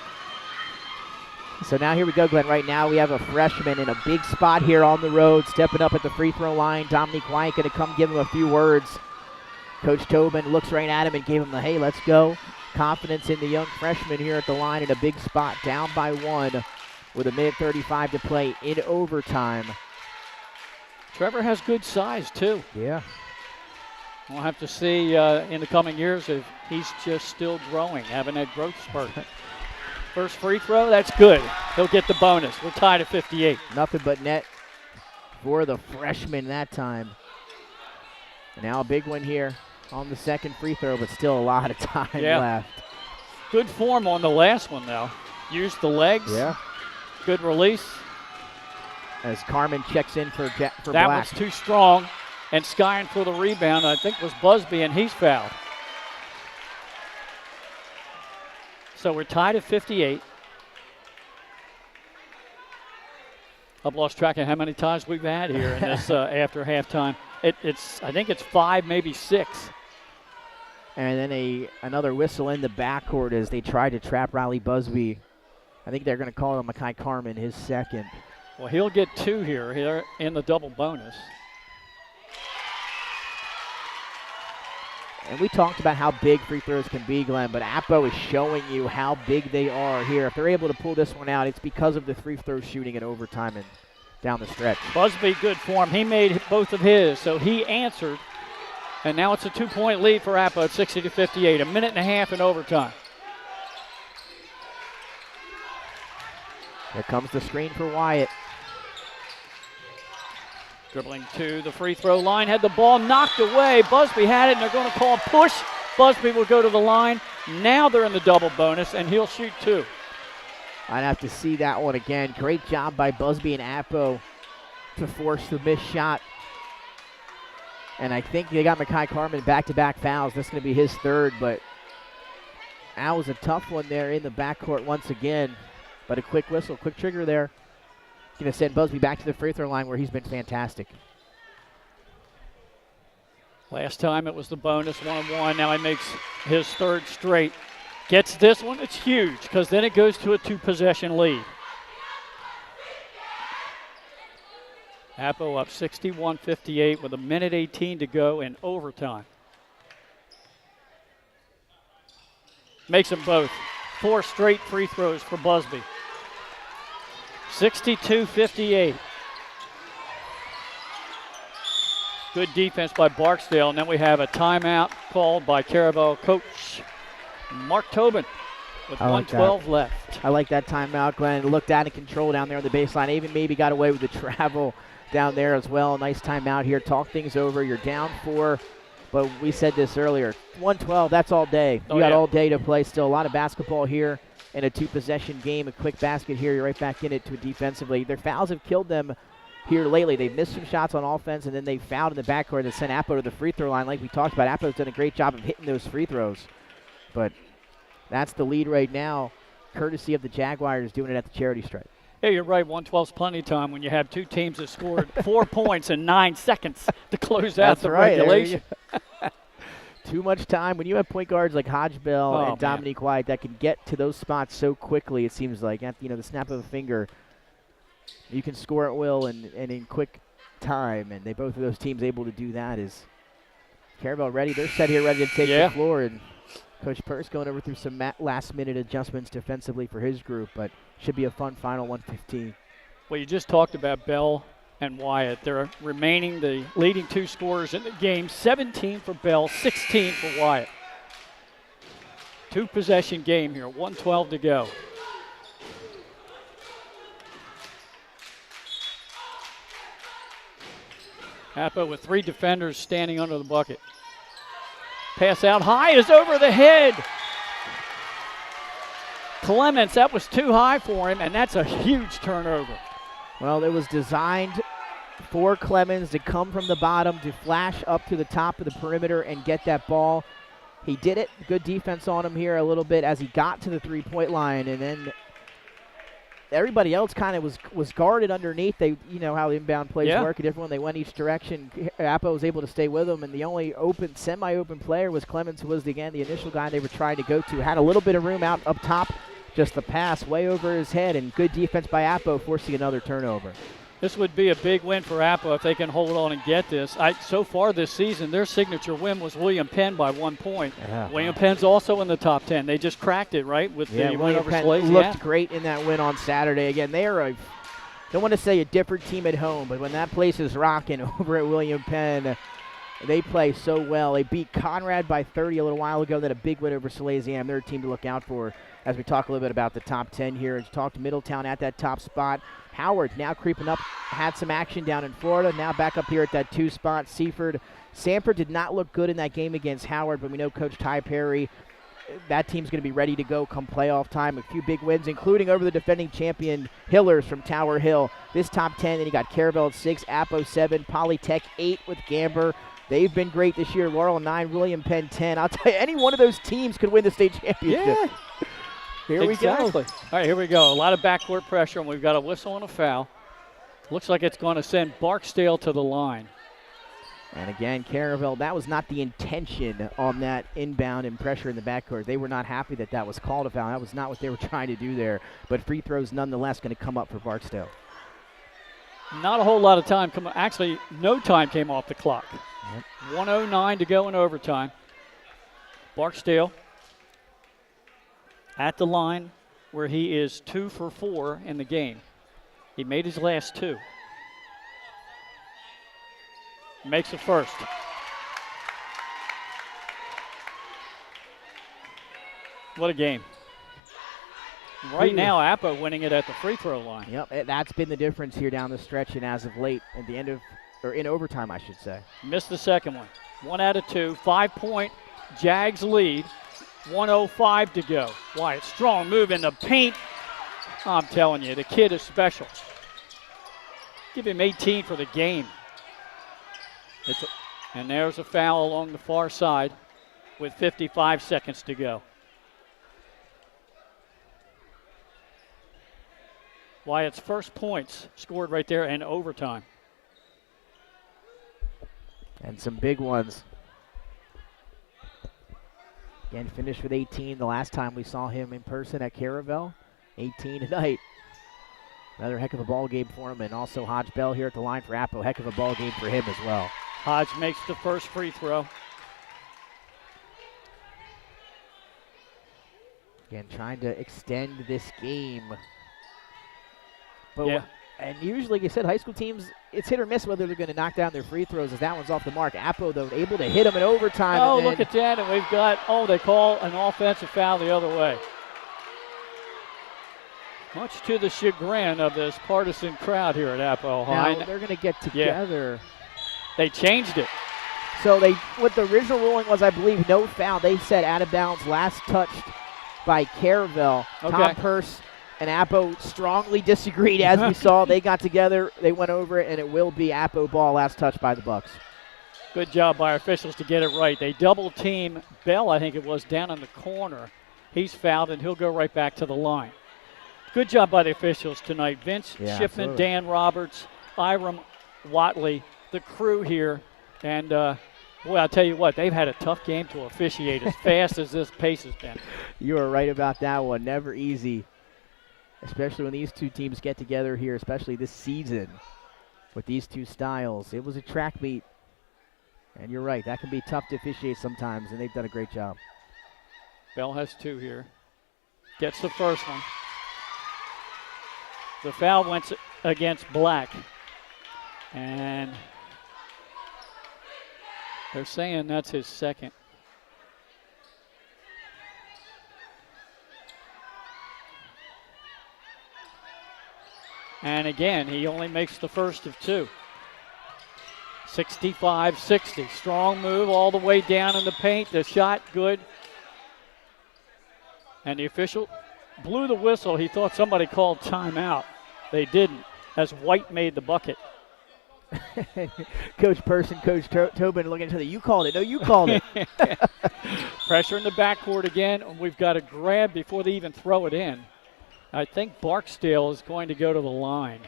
So now here we go, Glenn. Right now we have a freshman in a big spot here on the road, stepping up at the free throw line. Dominique White going to come give him a few words. Coach Tobin looks right at him and gave him the, hey, let's go. Confidence in the young freshman here at the line in a big spot, down by 1 with a minute 35 to play in overtime. Trevor has good size, too. Yeah. We'll have to see in the coming years if he's just still growing, having that growth spurt. First free throw, that's good. He'll get the bonus. We're tied at 58. Nothing but net for the freshman that time. And now a big one here on the second free throw, but still a lot of time left. Good form on the last one, though. Used the legs. Yeah. Good release. As Carmen checks in for Black. That one's too strong. And skying for the rebound, I think, was Busby, and he's fouled. So we're tied at 58. I've lost track of how many times we've had here in this after halftime. I think it's 5, maybe 6. And then another whistle in the backcourt as they try to trap Riley Busby. I think they're going to call him Makai Carmen his second. Well, he'll get 2 here in the double bonus. And we talked about how big free throws can be, Glenn, but Appo is showing you how big they are here. If they're able to pull this one out, it's because of the free throw shooting in overtime and down the stretch. Busby, good form. He made both of his, so he answered. And now it's a 2-point lead for Appo at 60-58. A minute and a half in overtime. Here comes the screen for Wyatt. Dribbling to the free throw line, had the ball knocked away. Busby had it, and they're going to call a push. Busby will go to the line. Now they're in the double bonus, and he'll shoot 2. I'd have to see that one again. Great job by Busby and Appo to force the missed shot. And I think they got Mekhi Carmen back-to-back fouls. This is going to be his 3rd, but that was a tough one there in the backcourt once again. But a quick whistle, quick trigger there. Going to send Busby back to the free throw line where he's been fantastic. Last time it was the bonus 1-1. Now he makes his 3rd straight. Gets this one, it's huge because then it goes to a 2-possession lead. Appo up 61-58 with a minute 18 to go in overtime. Makes them both. 4 straight free throws for Busby. 62-58. Good defense by Barksdale, and then we have a timeout called by Caravel coach Mark Tobin with 1:12 left. I like that timeout, Glenn. Looked out of control down there on the baseline. Even maybe got away with the travel down there as well. Nice timeout here. Talk things over. You're down 4, but we said this earlier. 1:12, that's all day. You got all day to play still. A lot of basketball here in a 2-possession game. A quick basket here. You're right back in it to defensively. Their fouls have killed them here lately. They've missed some shots on offense, and then they fouled in the backcourt and sent Appo to the free throw line like we talked about. Appo's done a great job of hitting those free throws. But that's the lead right now, courtesy of the Jaguars doing it at the charity stripe. Yeah, you're right. 1:12's plenty of time when you have 2 teams that scored 4 points in 9 seconds to close out the regulation. Too much time. When you have point guards like Hodge Bell and Dominique White that can get to those spots so quickly, it seems like, at the snap of a finger, you can score at will and in quick time. And both of those teams able to do that. Is Caravel ready? They're set here ready to take the floor. And Coach Purse going over through some last-minute adjustments defensively for his group, but should be a fun final 115. Well, you just talked about Bell and Wyatt. They're remaining the leading 2 scorers in the game. 17 for Bell, 16 for Wyatt. 2-possession game here, 1:12 to go. Appo with 3 defenders standing under the bucket. Pass out high is over the head. Clements, that was too high for him, and that's a huge turnover. Well, it was designed for Clemens to come from the bottom, to flash up to the top of the perimeter and get that ball. He did it. Good defense on him here a little bit as he got to the 3-point line, and then everybody else kind of was guarded underneath. They, how the inbound plays work. Everyone, they went each direction. Appo was able to stay with them, and the only semi-open player was Clemens, who was, the initial guy they were trying to go to. Had a little bit of room out up top, just the pass way over his head, and good defense by Appo forcing another turnover. This would be a big win for Appo if they can hold on and get this. So far this season, their signature win was William Penn by 1 point. Yeah. William Penn's also in the top 10. They just cracked it, right, with the win over Penn Swayze. Looked great in that win on Saturday. Again, they are don't want to say a different team at home, but when that place is rocking over at William Penn, they play so well. They beat Conrad by 30 a little while ago, then a big win over Salesian. They're a team to look out for as we talk a little bit about the top 10 here. And talk to Middletown at that top spot. Howard now creeping up, had some action down in Florida, now back up here at that 2 spot. Sanford did not look good in that game against Howard, but we know Coach Ty Perry, that team's going to be ready to go come playoff time. A few big wins, including over the defending champion Hillers from Tower Hill. This top 10, then you got Caravel at 6, Appo 7, Polytech 8 with Gamber. They've been great this year. Laurel 9, William Penn 10. I'll tell you, any one of those teams could win the state championship. Yeah. Here we go. All right, here we go. A lot of backcourt pressure, and we've got a whistle and a foul. Looks like it's going to send Barksdale to the line. And again, Caravel, that was not the intention on that inbound and pressure in the backcourt. They were not happy that was called a foul. That was not what they were trying to do there. But free throws nonetheless going to come up for Barksdale. Not a whole lot of time. Actually, no time came off the clock. 1:09 to go in overtime. Barksdale at the line where he is 2 for 4 in the game. He made his last 2. Makes the first. What a game. Right now, Appo winning it at the free throw line. Yep, that's been the difference here down the stretch and as of late at the end of, or in overtime, I should say. Missed the second one. 1 out of 2. 5-point Jags lead. 1:05 to go. Wyatt, strong move in the paint. I'm telling you, the kid is special. Give him 18 for the game. And there's a foul along the far side with 55 seconds to go. Wyatt's first points scored right there in overtime. And some big ones. Again, finished with 18 the last time we saw him in person at Caravel. 18 tonight. Another heck of a ball game for him, and also Hodge Bell here at the line for Appo. Heck of a ball game for him as well. Hodge makes the first free throw. Again, trying to extend this game. But yeah. And usually, like you said, high school teams, it's hit or miss whether they're going to knock down their free throws as that one's off the mark. Appo, though, able to hit them in overtime. Oh, look at that, and we've got, they call an offensive foul the other way. Much to the chagrin of this partisan crowd here at Appo High. Now, they're going to get together. Yeah. They changed it. So what the original ruling was, I believe, no foul. They said out of bounds, last touched by Caravel. Okay. Tom Purse and Appo strongly disagreed, as we saw. They got together, they went over it, and it will be Appo ball, last touch by the Bucks. Good job by our officials to get it right. They double team Bell, I think it was, down in the corner. He's fouled, and he'll go right back to the line. Good job by the officials tonight. Vince Shipman, absolutely. Dan Roberts, Iram Watley, the crew here. And, boy, I'll tell you what, they've had a tough game to officiate as fast as this pace has been. You are right about that one. Never easy, especially when these two teams get together here, especially this season with these two styles. It was a track meet, and you're right. That can be tough to officiate sometimes, and they've done a great job. Bell has 2 here. Gets the first one. The foul went against Black. And they're saying that's his second. And again, he only makes the first of 2. 65-60. Strong move all the way down in the paint. The shot good. And the official blew the whistle. He thought somebody called timeout. They didn't, as White made the bucket. Coach Person, Coach Tobin looking at each other. You called it. No, you called it. Pressure in the backcourt again. We've got a grab before they even throw it in. I think Barksdale is going to go to the line.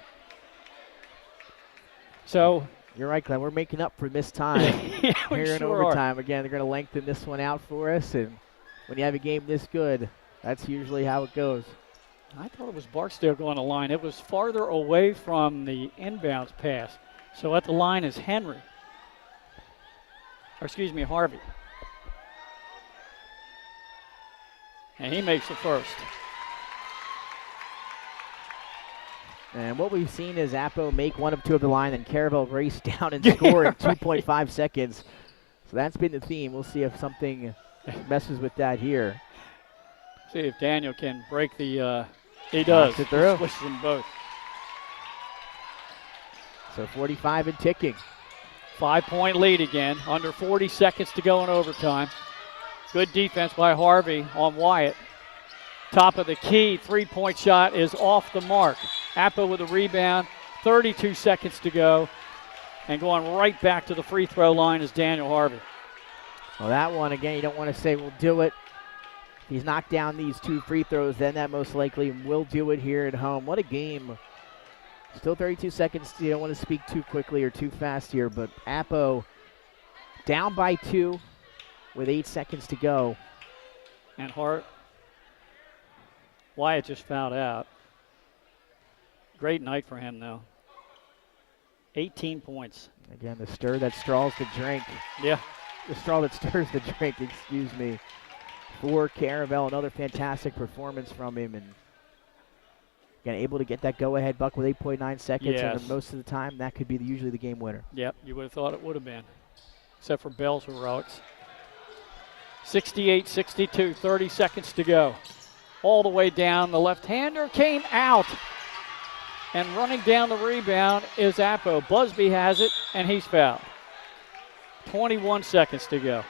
So you're right, Glenn. We're making up for missed time yeah, here in overtime. Again, they're going to lengthen this one out for us. And when you have a game this good, that's usually how it goes. I thought it was Barksdale going to line. It was farther away from the inbounds pass. So at the line is Henry. Or excuse me, Harvey. And he makes the first. And what we've seen is Appo make 1 of 2 of the line, and Caravel race down and score in 2.5 seconds. So that's been the theme. We'll see if something messes with that here. See if Daniel can break the, he does. It through. Switches them both. So 45 and ticking. 5-point lead again. Under 40 seconds to go in overtime. Good defense by Harvey on Wyatt. Top of the key, 3-point shot is off the mark. Appo with a rebound, 32 seconds to go. And going right back to the free throw line is Daniel Harvey. Well, that one, again, you don't want to say we'll do it. If he's knocked down these 2 free throws, then that most likely will do it here at home. What a game. Still 32 seconds. You don't want to speak too quickly or too fast here, but Appo down by 2 with 8 seconds to go. And Wyatt just fouled out. Great night for him, though. 18 points. Again, the stir that straws the drink. Yeah. the straw that stirs the drink, excuse me, for Caravel. Another fantastic performance from him, and again, able to get that go-ahead buck with 8.9 seconds, Yes. and most of the time that could be usually the game winner. Yep, you would have thought it would have been, except for Bell's heroics. 68-62, 30 seconds to go. All the way down, the left-hander came out. And running down the rebound is Appo. Busby has it, and he's fouled. 21 seconds to go.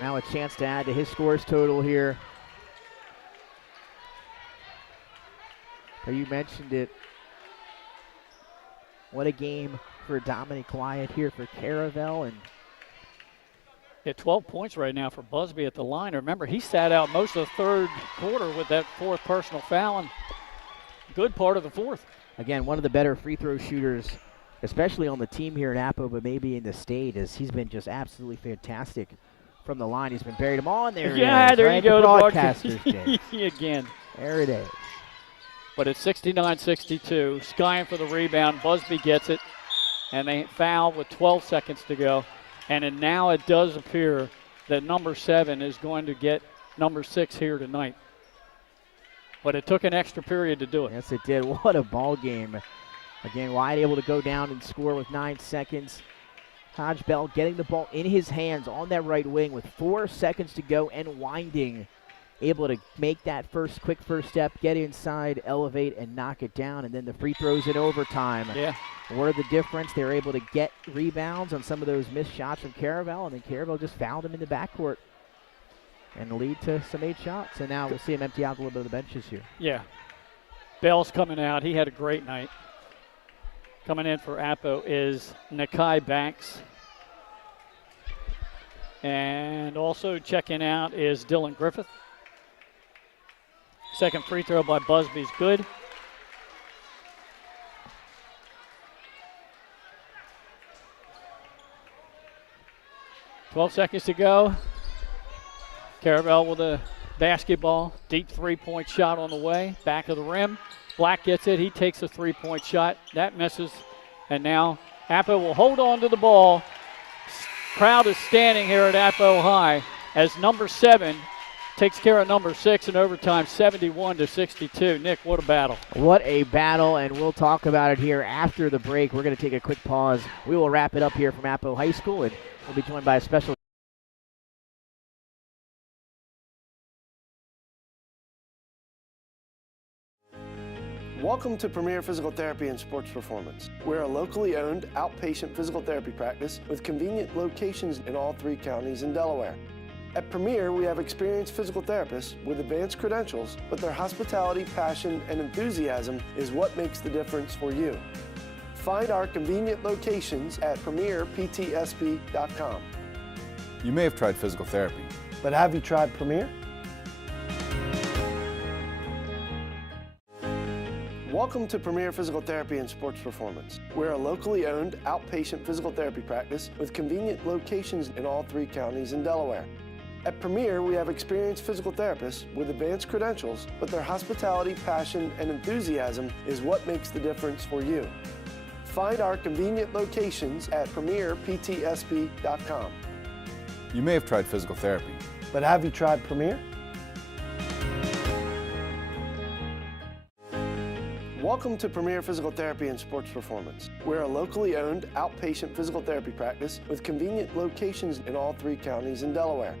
Now a chance to add to his scores total here. But you mentioned it. What a game for Dominic Wyatt here for Caravel. And At 12 points right now for Busby at the line. Remember, he sat out most of the third quarter with that fourth personal foul, and good part of the fourth. again, one of the better free throw shooters, especially on the team here at Appo, but maybe in the state, as he's been just absolutely fantastic from the line. He's been buried them on there. Yeah, there you go. The broadcasters game. Again. There it is. But it's 69-62. Skying for the rebound. Busby gets it. And they foul with 12 seconds to go. And now it does appear that number 7 is going to get number 6 here tonight. But it took an extra period to do it. Yes, it did. What a ball game. Again, Wyatt able to go down and score with 9 seconds. Hodge Bell getting the ball in his hands on that right wing with 4 seconds to go and winding. Able to make that quick first step, get inside, elevate, and knock it down. And then the free throws in overtime were the difference. They were able to get rebounds on some of those missed shots from Caravel, and then Caravel just fouled him in the backcourt and lead to some 8 shots. And now we'll see him empty out a little bit of the benches here. Yeah. Bell's coming out. He had a great night. Coming in for Appo is Nakai Banks. And also checking out is Dylan Griffith. Second free throw by Busby's good. .12 seconds to go. Caravel with a basketball. Deep three-point shot on the way. Back of the rim. Black gets it. He takes a three-point shot. That misses. And now Appo will hold on to the ball. Crowd is standing here at Appo High as number 7 takes care of number 6 in overtime, 71-62. Nick, what a battle. What a battle, and we'll talk about it here after the break. We're going to take a quick pause. We will wrap it up here from Appo High School, and we'll be joined by a special Welcome to Premier Physical Therapy and Sports Performance. We're a locally owned outpatient physical therapy practice with convenient locations in all 3 counties in Delaware. At Premier, we have experienced physical therapists with advanced credentials, but their hospitality, passion, and enthusiasm is what makes the difference for you. Find our convenient locations at premierptsp.com. You may have tried physical therapy. But have you tried Premier? Welcome to Premier Physical Therapy and Sports Performance. We're a locally owned outpatient physical therapy practice with convenient locations in all 3 counties in Delaware. At Premier, we have experienced physical therapists with advanced credentials, but their hospitality, passion, and enthusiasm is what makes the difference for you. Find our convenient locations at premierptsp.com. You may have tried physical therapy. But have you tried Premier? Welcome to Premier Physical Therapy and Sports Performance. We're a locally owned outpatient physical therapy practice with convenient locations in all 3 counties in Delaware.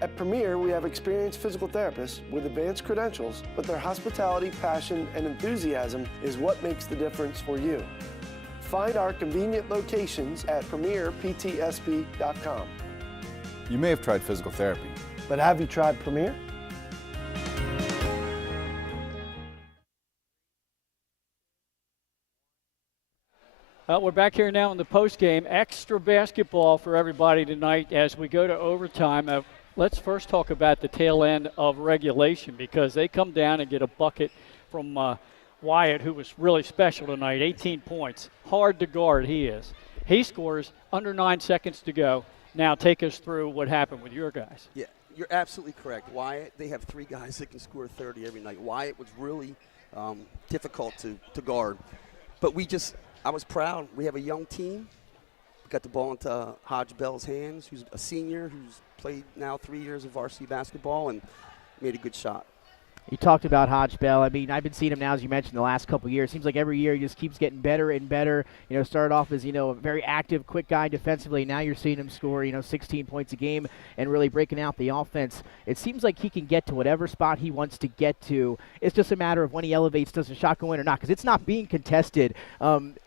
At Premier, we have experienced physical therapists with advanced credentials, but their hospitality, passion, and enthusiasm is what makes the difference for you. Find our convenient locations at premierptsp.com. You may have tried physical therapy. But have you tried Premier? We're back here now in the postgame. Extra basketball for everybody tonight as we go to overtime. Let's first talk about the tail end of regulation, because they come down and get a bucket from Wyatt, who was really special tonight, 18 points. Hard to guard, he is. He scores under 9 seconds to go. Now take us through what happened with your guys. Yeah, you're absolutely correct. Wyatt, they have 3 guys that can score 30 every night. Wyatt was really difficult to guard. But I was proud. We have a young team got the ball into Hodge Bell's hands, who's a senior, who's played now 3 years of varsity basketball and made a good shot. You talked about Hodge Bell. I mean, I've been seeing him now, as you mentioned, the last couple of years. Seems like every year he just keeps getting better and better. You know, started off as, a very active, quick guy defensively. Now you're seeing him score, 16 points a game and really breaking out the offense. It seems like he can get to whatever spot he wants to get to. It's just a matter of when he elevates, does the shot go in or not, because it's not being contested.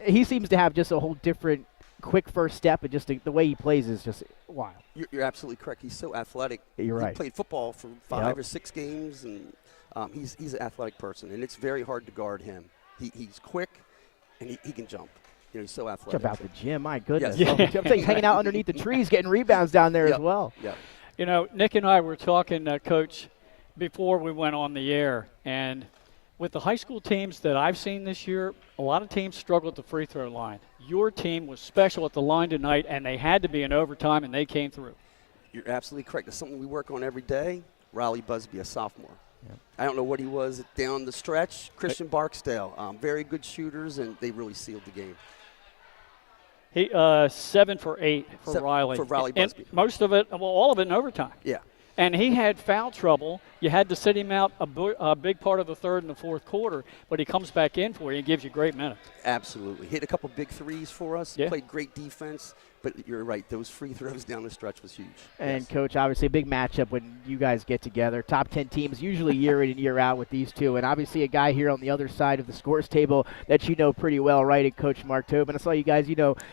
He seems to have just a whole different quick first step, and just the way he plays is just wild. You're absolutely correct. He's so athletic. You're right. He played football for 5 or 6 games, and he's an athletic person, and it's very hard to guard him. He's quick, and he can jump. He's so athletic. Jump out the gym, my goodness. Yes. I'm saying he's hanging out underneath the trees, getting rebounds down there as well. Yeah. Nick and I were talking, Coach, before we went on the air, and with the high school teams that I've seen this year, a lot of teams struggle at the free throw line. Your team was special at the line tonight, and they had to be in overtime, and they came through. You're absolutely correct. It's something we work on every day. Riley Busby, a sophomore. Yep. I don't know what he was down the stretch. Christian Barksdale, very good shooters, and they really sealed the game. He 7 for 8 for Riley. For Riley Busby. And most of it, all of it in overtime. Yeah. And he had foul trouble. You had to sit him out a big part of the third and the fourth quarter, but he comes back in for you and gives you great minutes. Absolutely. Hit a couple big threes for us. Yeah. Played great defense. But you're right, those free throws down the stretch was huge. And, yes. Coach, obviously a big matchup when you guys get together. Top 10 teams usually year in and year out with these two. And obviously a guy here on the other side of the scores table that you know pretty well, right, and Coach Mark Tobin. I saw you guys,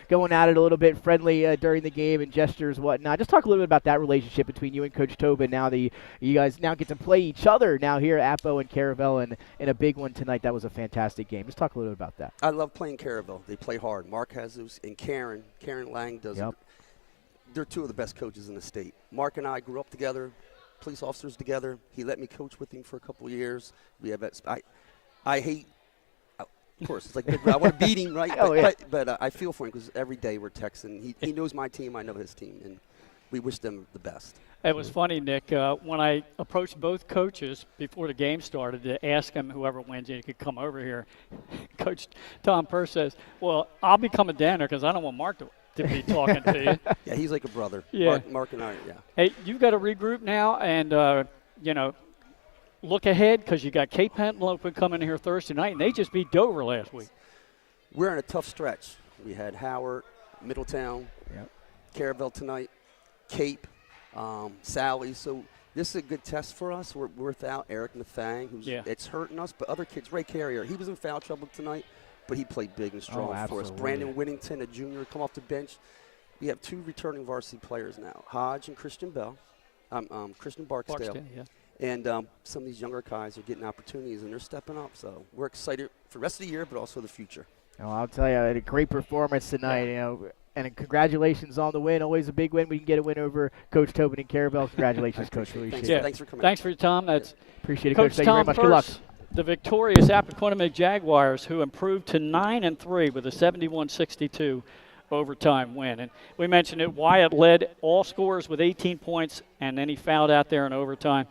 going at it a little bit friendly during the game and gestures, whatnot. Just talk a little bit about that relationship between you and Coach Tobin now that you guys now get to play each other now here at Appo and Caravel, and in a big one tonight. That was a fantastic game. Just talk a little bit about that. I love playing Caravel. They play hard. Mark has those, and Karen Lang does it. They're two of the best coaches in the state. Mark and I grew up together, police officers together. He let me coach with him for a couple of years. We have I hate, of course, it's like I want to beat him, right? But I feel for him because every day we're texting. He knows my team, I know his team, and we wish them the best. It was funny, Nick, when I approached both coaches before the game started to ask them, whoever wins, you could come over here. Coach Tom Purse says, well, I'll be coming down there because I don't want Mark to be talking to you. Yeah, he's like a brother. Yeah. Mark and I, yeah. Hey, you've got to regroup now and, look ahead because you got Cape Pentalope coming here Thursday night, and they just beat Dover last week. We're in a tough stretch. We had Howard, Middletown, Caravel tonight, Cape, Sally. So this is a good test for us. We're without Eric Nathang, it's hurting us, but other kids, Ray Carrier, he was in foul trouble tonight. But he played big and strong for us. Brandon Whittington, a junior, come off the bench. We have 2 returning varsity players now, Hodge and Christian Bell, Christian Barksdale. And some of these younger guys are getting opportunities, and they're stepping up. So we're excited for the rest of the year, but also the future. Oh, I'll tell you, a great performance tonight. And congratulations on the win. Always a big win. We can get a win over Coach Tobin and Caravel. Congratulations, Coach. Thanks for coming. Thanks for your time. Appreciate it, Coach. Thank you very much. Purse, good luck. The victorious Appoquinimink Jaguars, who improved to 9-3 with a 71-62 overtime win. And we mentioned it, Wyatt led all scorers with 18 points, and then he fouled out there in overtime.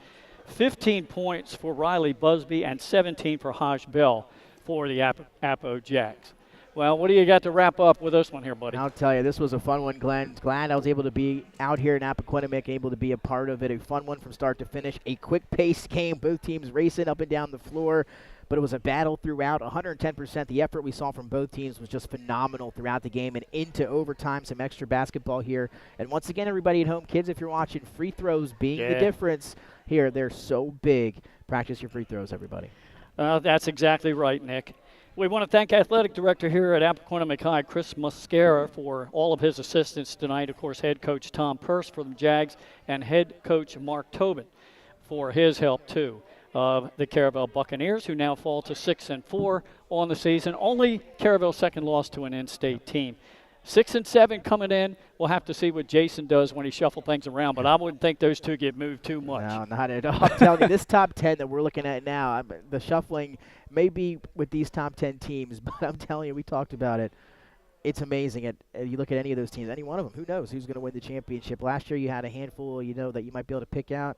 15 points for Riley Busby and 17 for Hodge Bell for the Appo Jags. Well, what do you got to wrap up with this one here, buddy? I'll tell you, this was a fun one, Glenn. Glad I was able to be out here in Appoquinimink, able to be a part of it. A fun one from start to finish. A quick-paced game, both teams racing up and down the floor. But it was a battle throughout, 110%. The effort we saw from both teams was just phenomenal throughout the game and into overtime, some extra basketball here. And once again, everybody at home, kids, if you're watching, free throws being the difference here. They're so big. Practice your free throws, everybody. That's exactly right, Nick. We want to thank Athletic Director here at Appoquinimink High, Chris Muscara, for all of his assistance tonight. Of course, Head Coach Tom Purse for the Jags and Head Coach Mark Tobin for his help, too, of the Caravel Buccaneers, who now fall to 6-4 on the season. Only Caravel's second loss to an in-state team. 6-7 coming in. We'll have to see what Jason does when he shuffles things around, but I wouldn't think those two get moved too much. No, not at all. I'm telling you, this top 10 that we're looking at now, the shuffling may be with these top 10 teams, but I'm telling you, we talked about it. It's amazing. You look at any of those teams, any one of them, who knows who's going to win the championship. Last year you had a handful, that you might be able to pick out.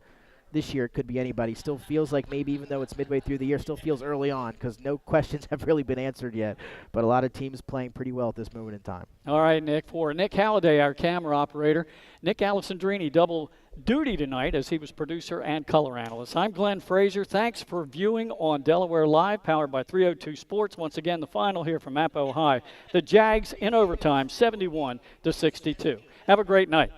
this year it could be anybody. Still feels like maybe even though it's midway through the year, still feels early on because no questions have really been answered yet. But a lot of teams playing pretty well at this moment in time. All right, Nick. For Nick Halliday, our camera operator, Nick Alessandrini double duty tonight as he was producer and color analyst. I'm Glenn Frazier. Thanks for viewing on Delaware Live, powered by 302 Sports. Once again, the final here from Appo High. The Jags in overtime, 71-62. Have a great night.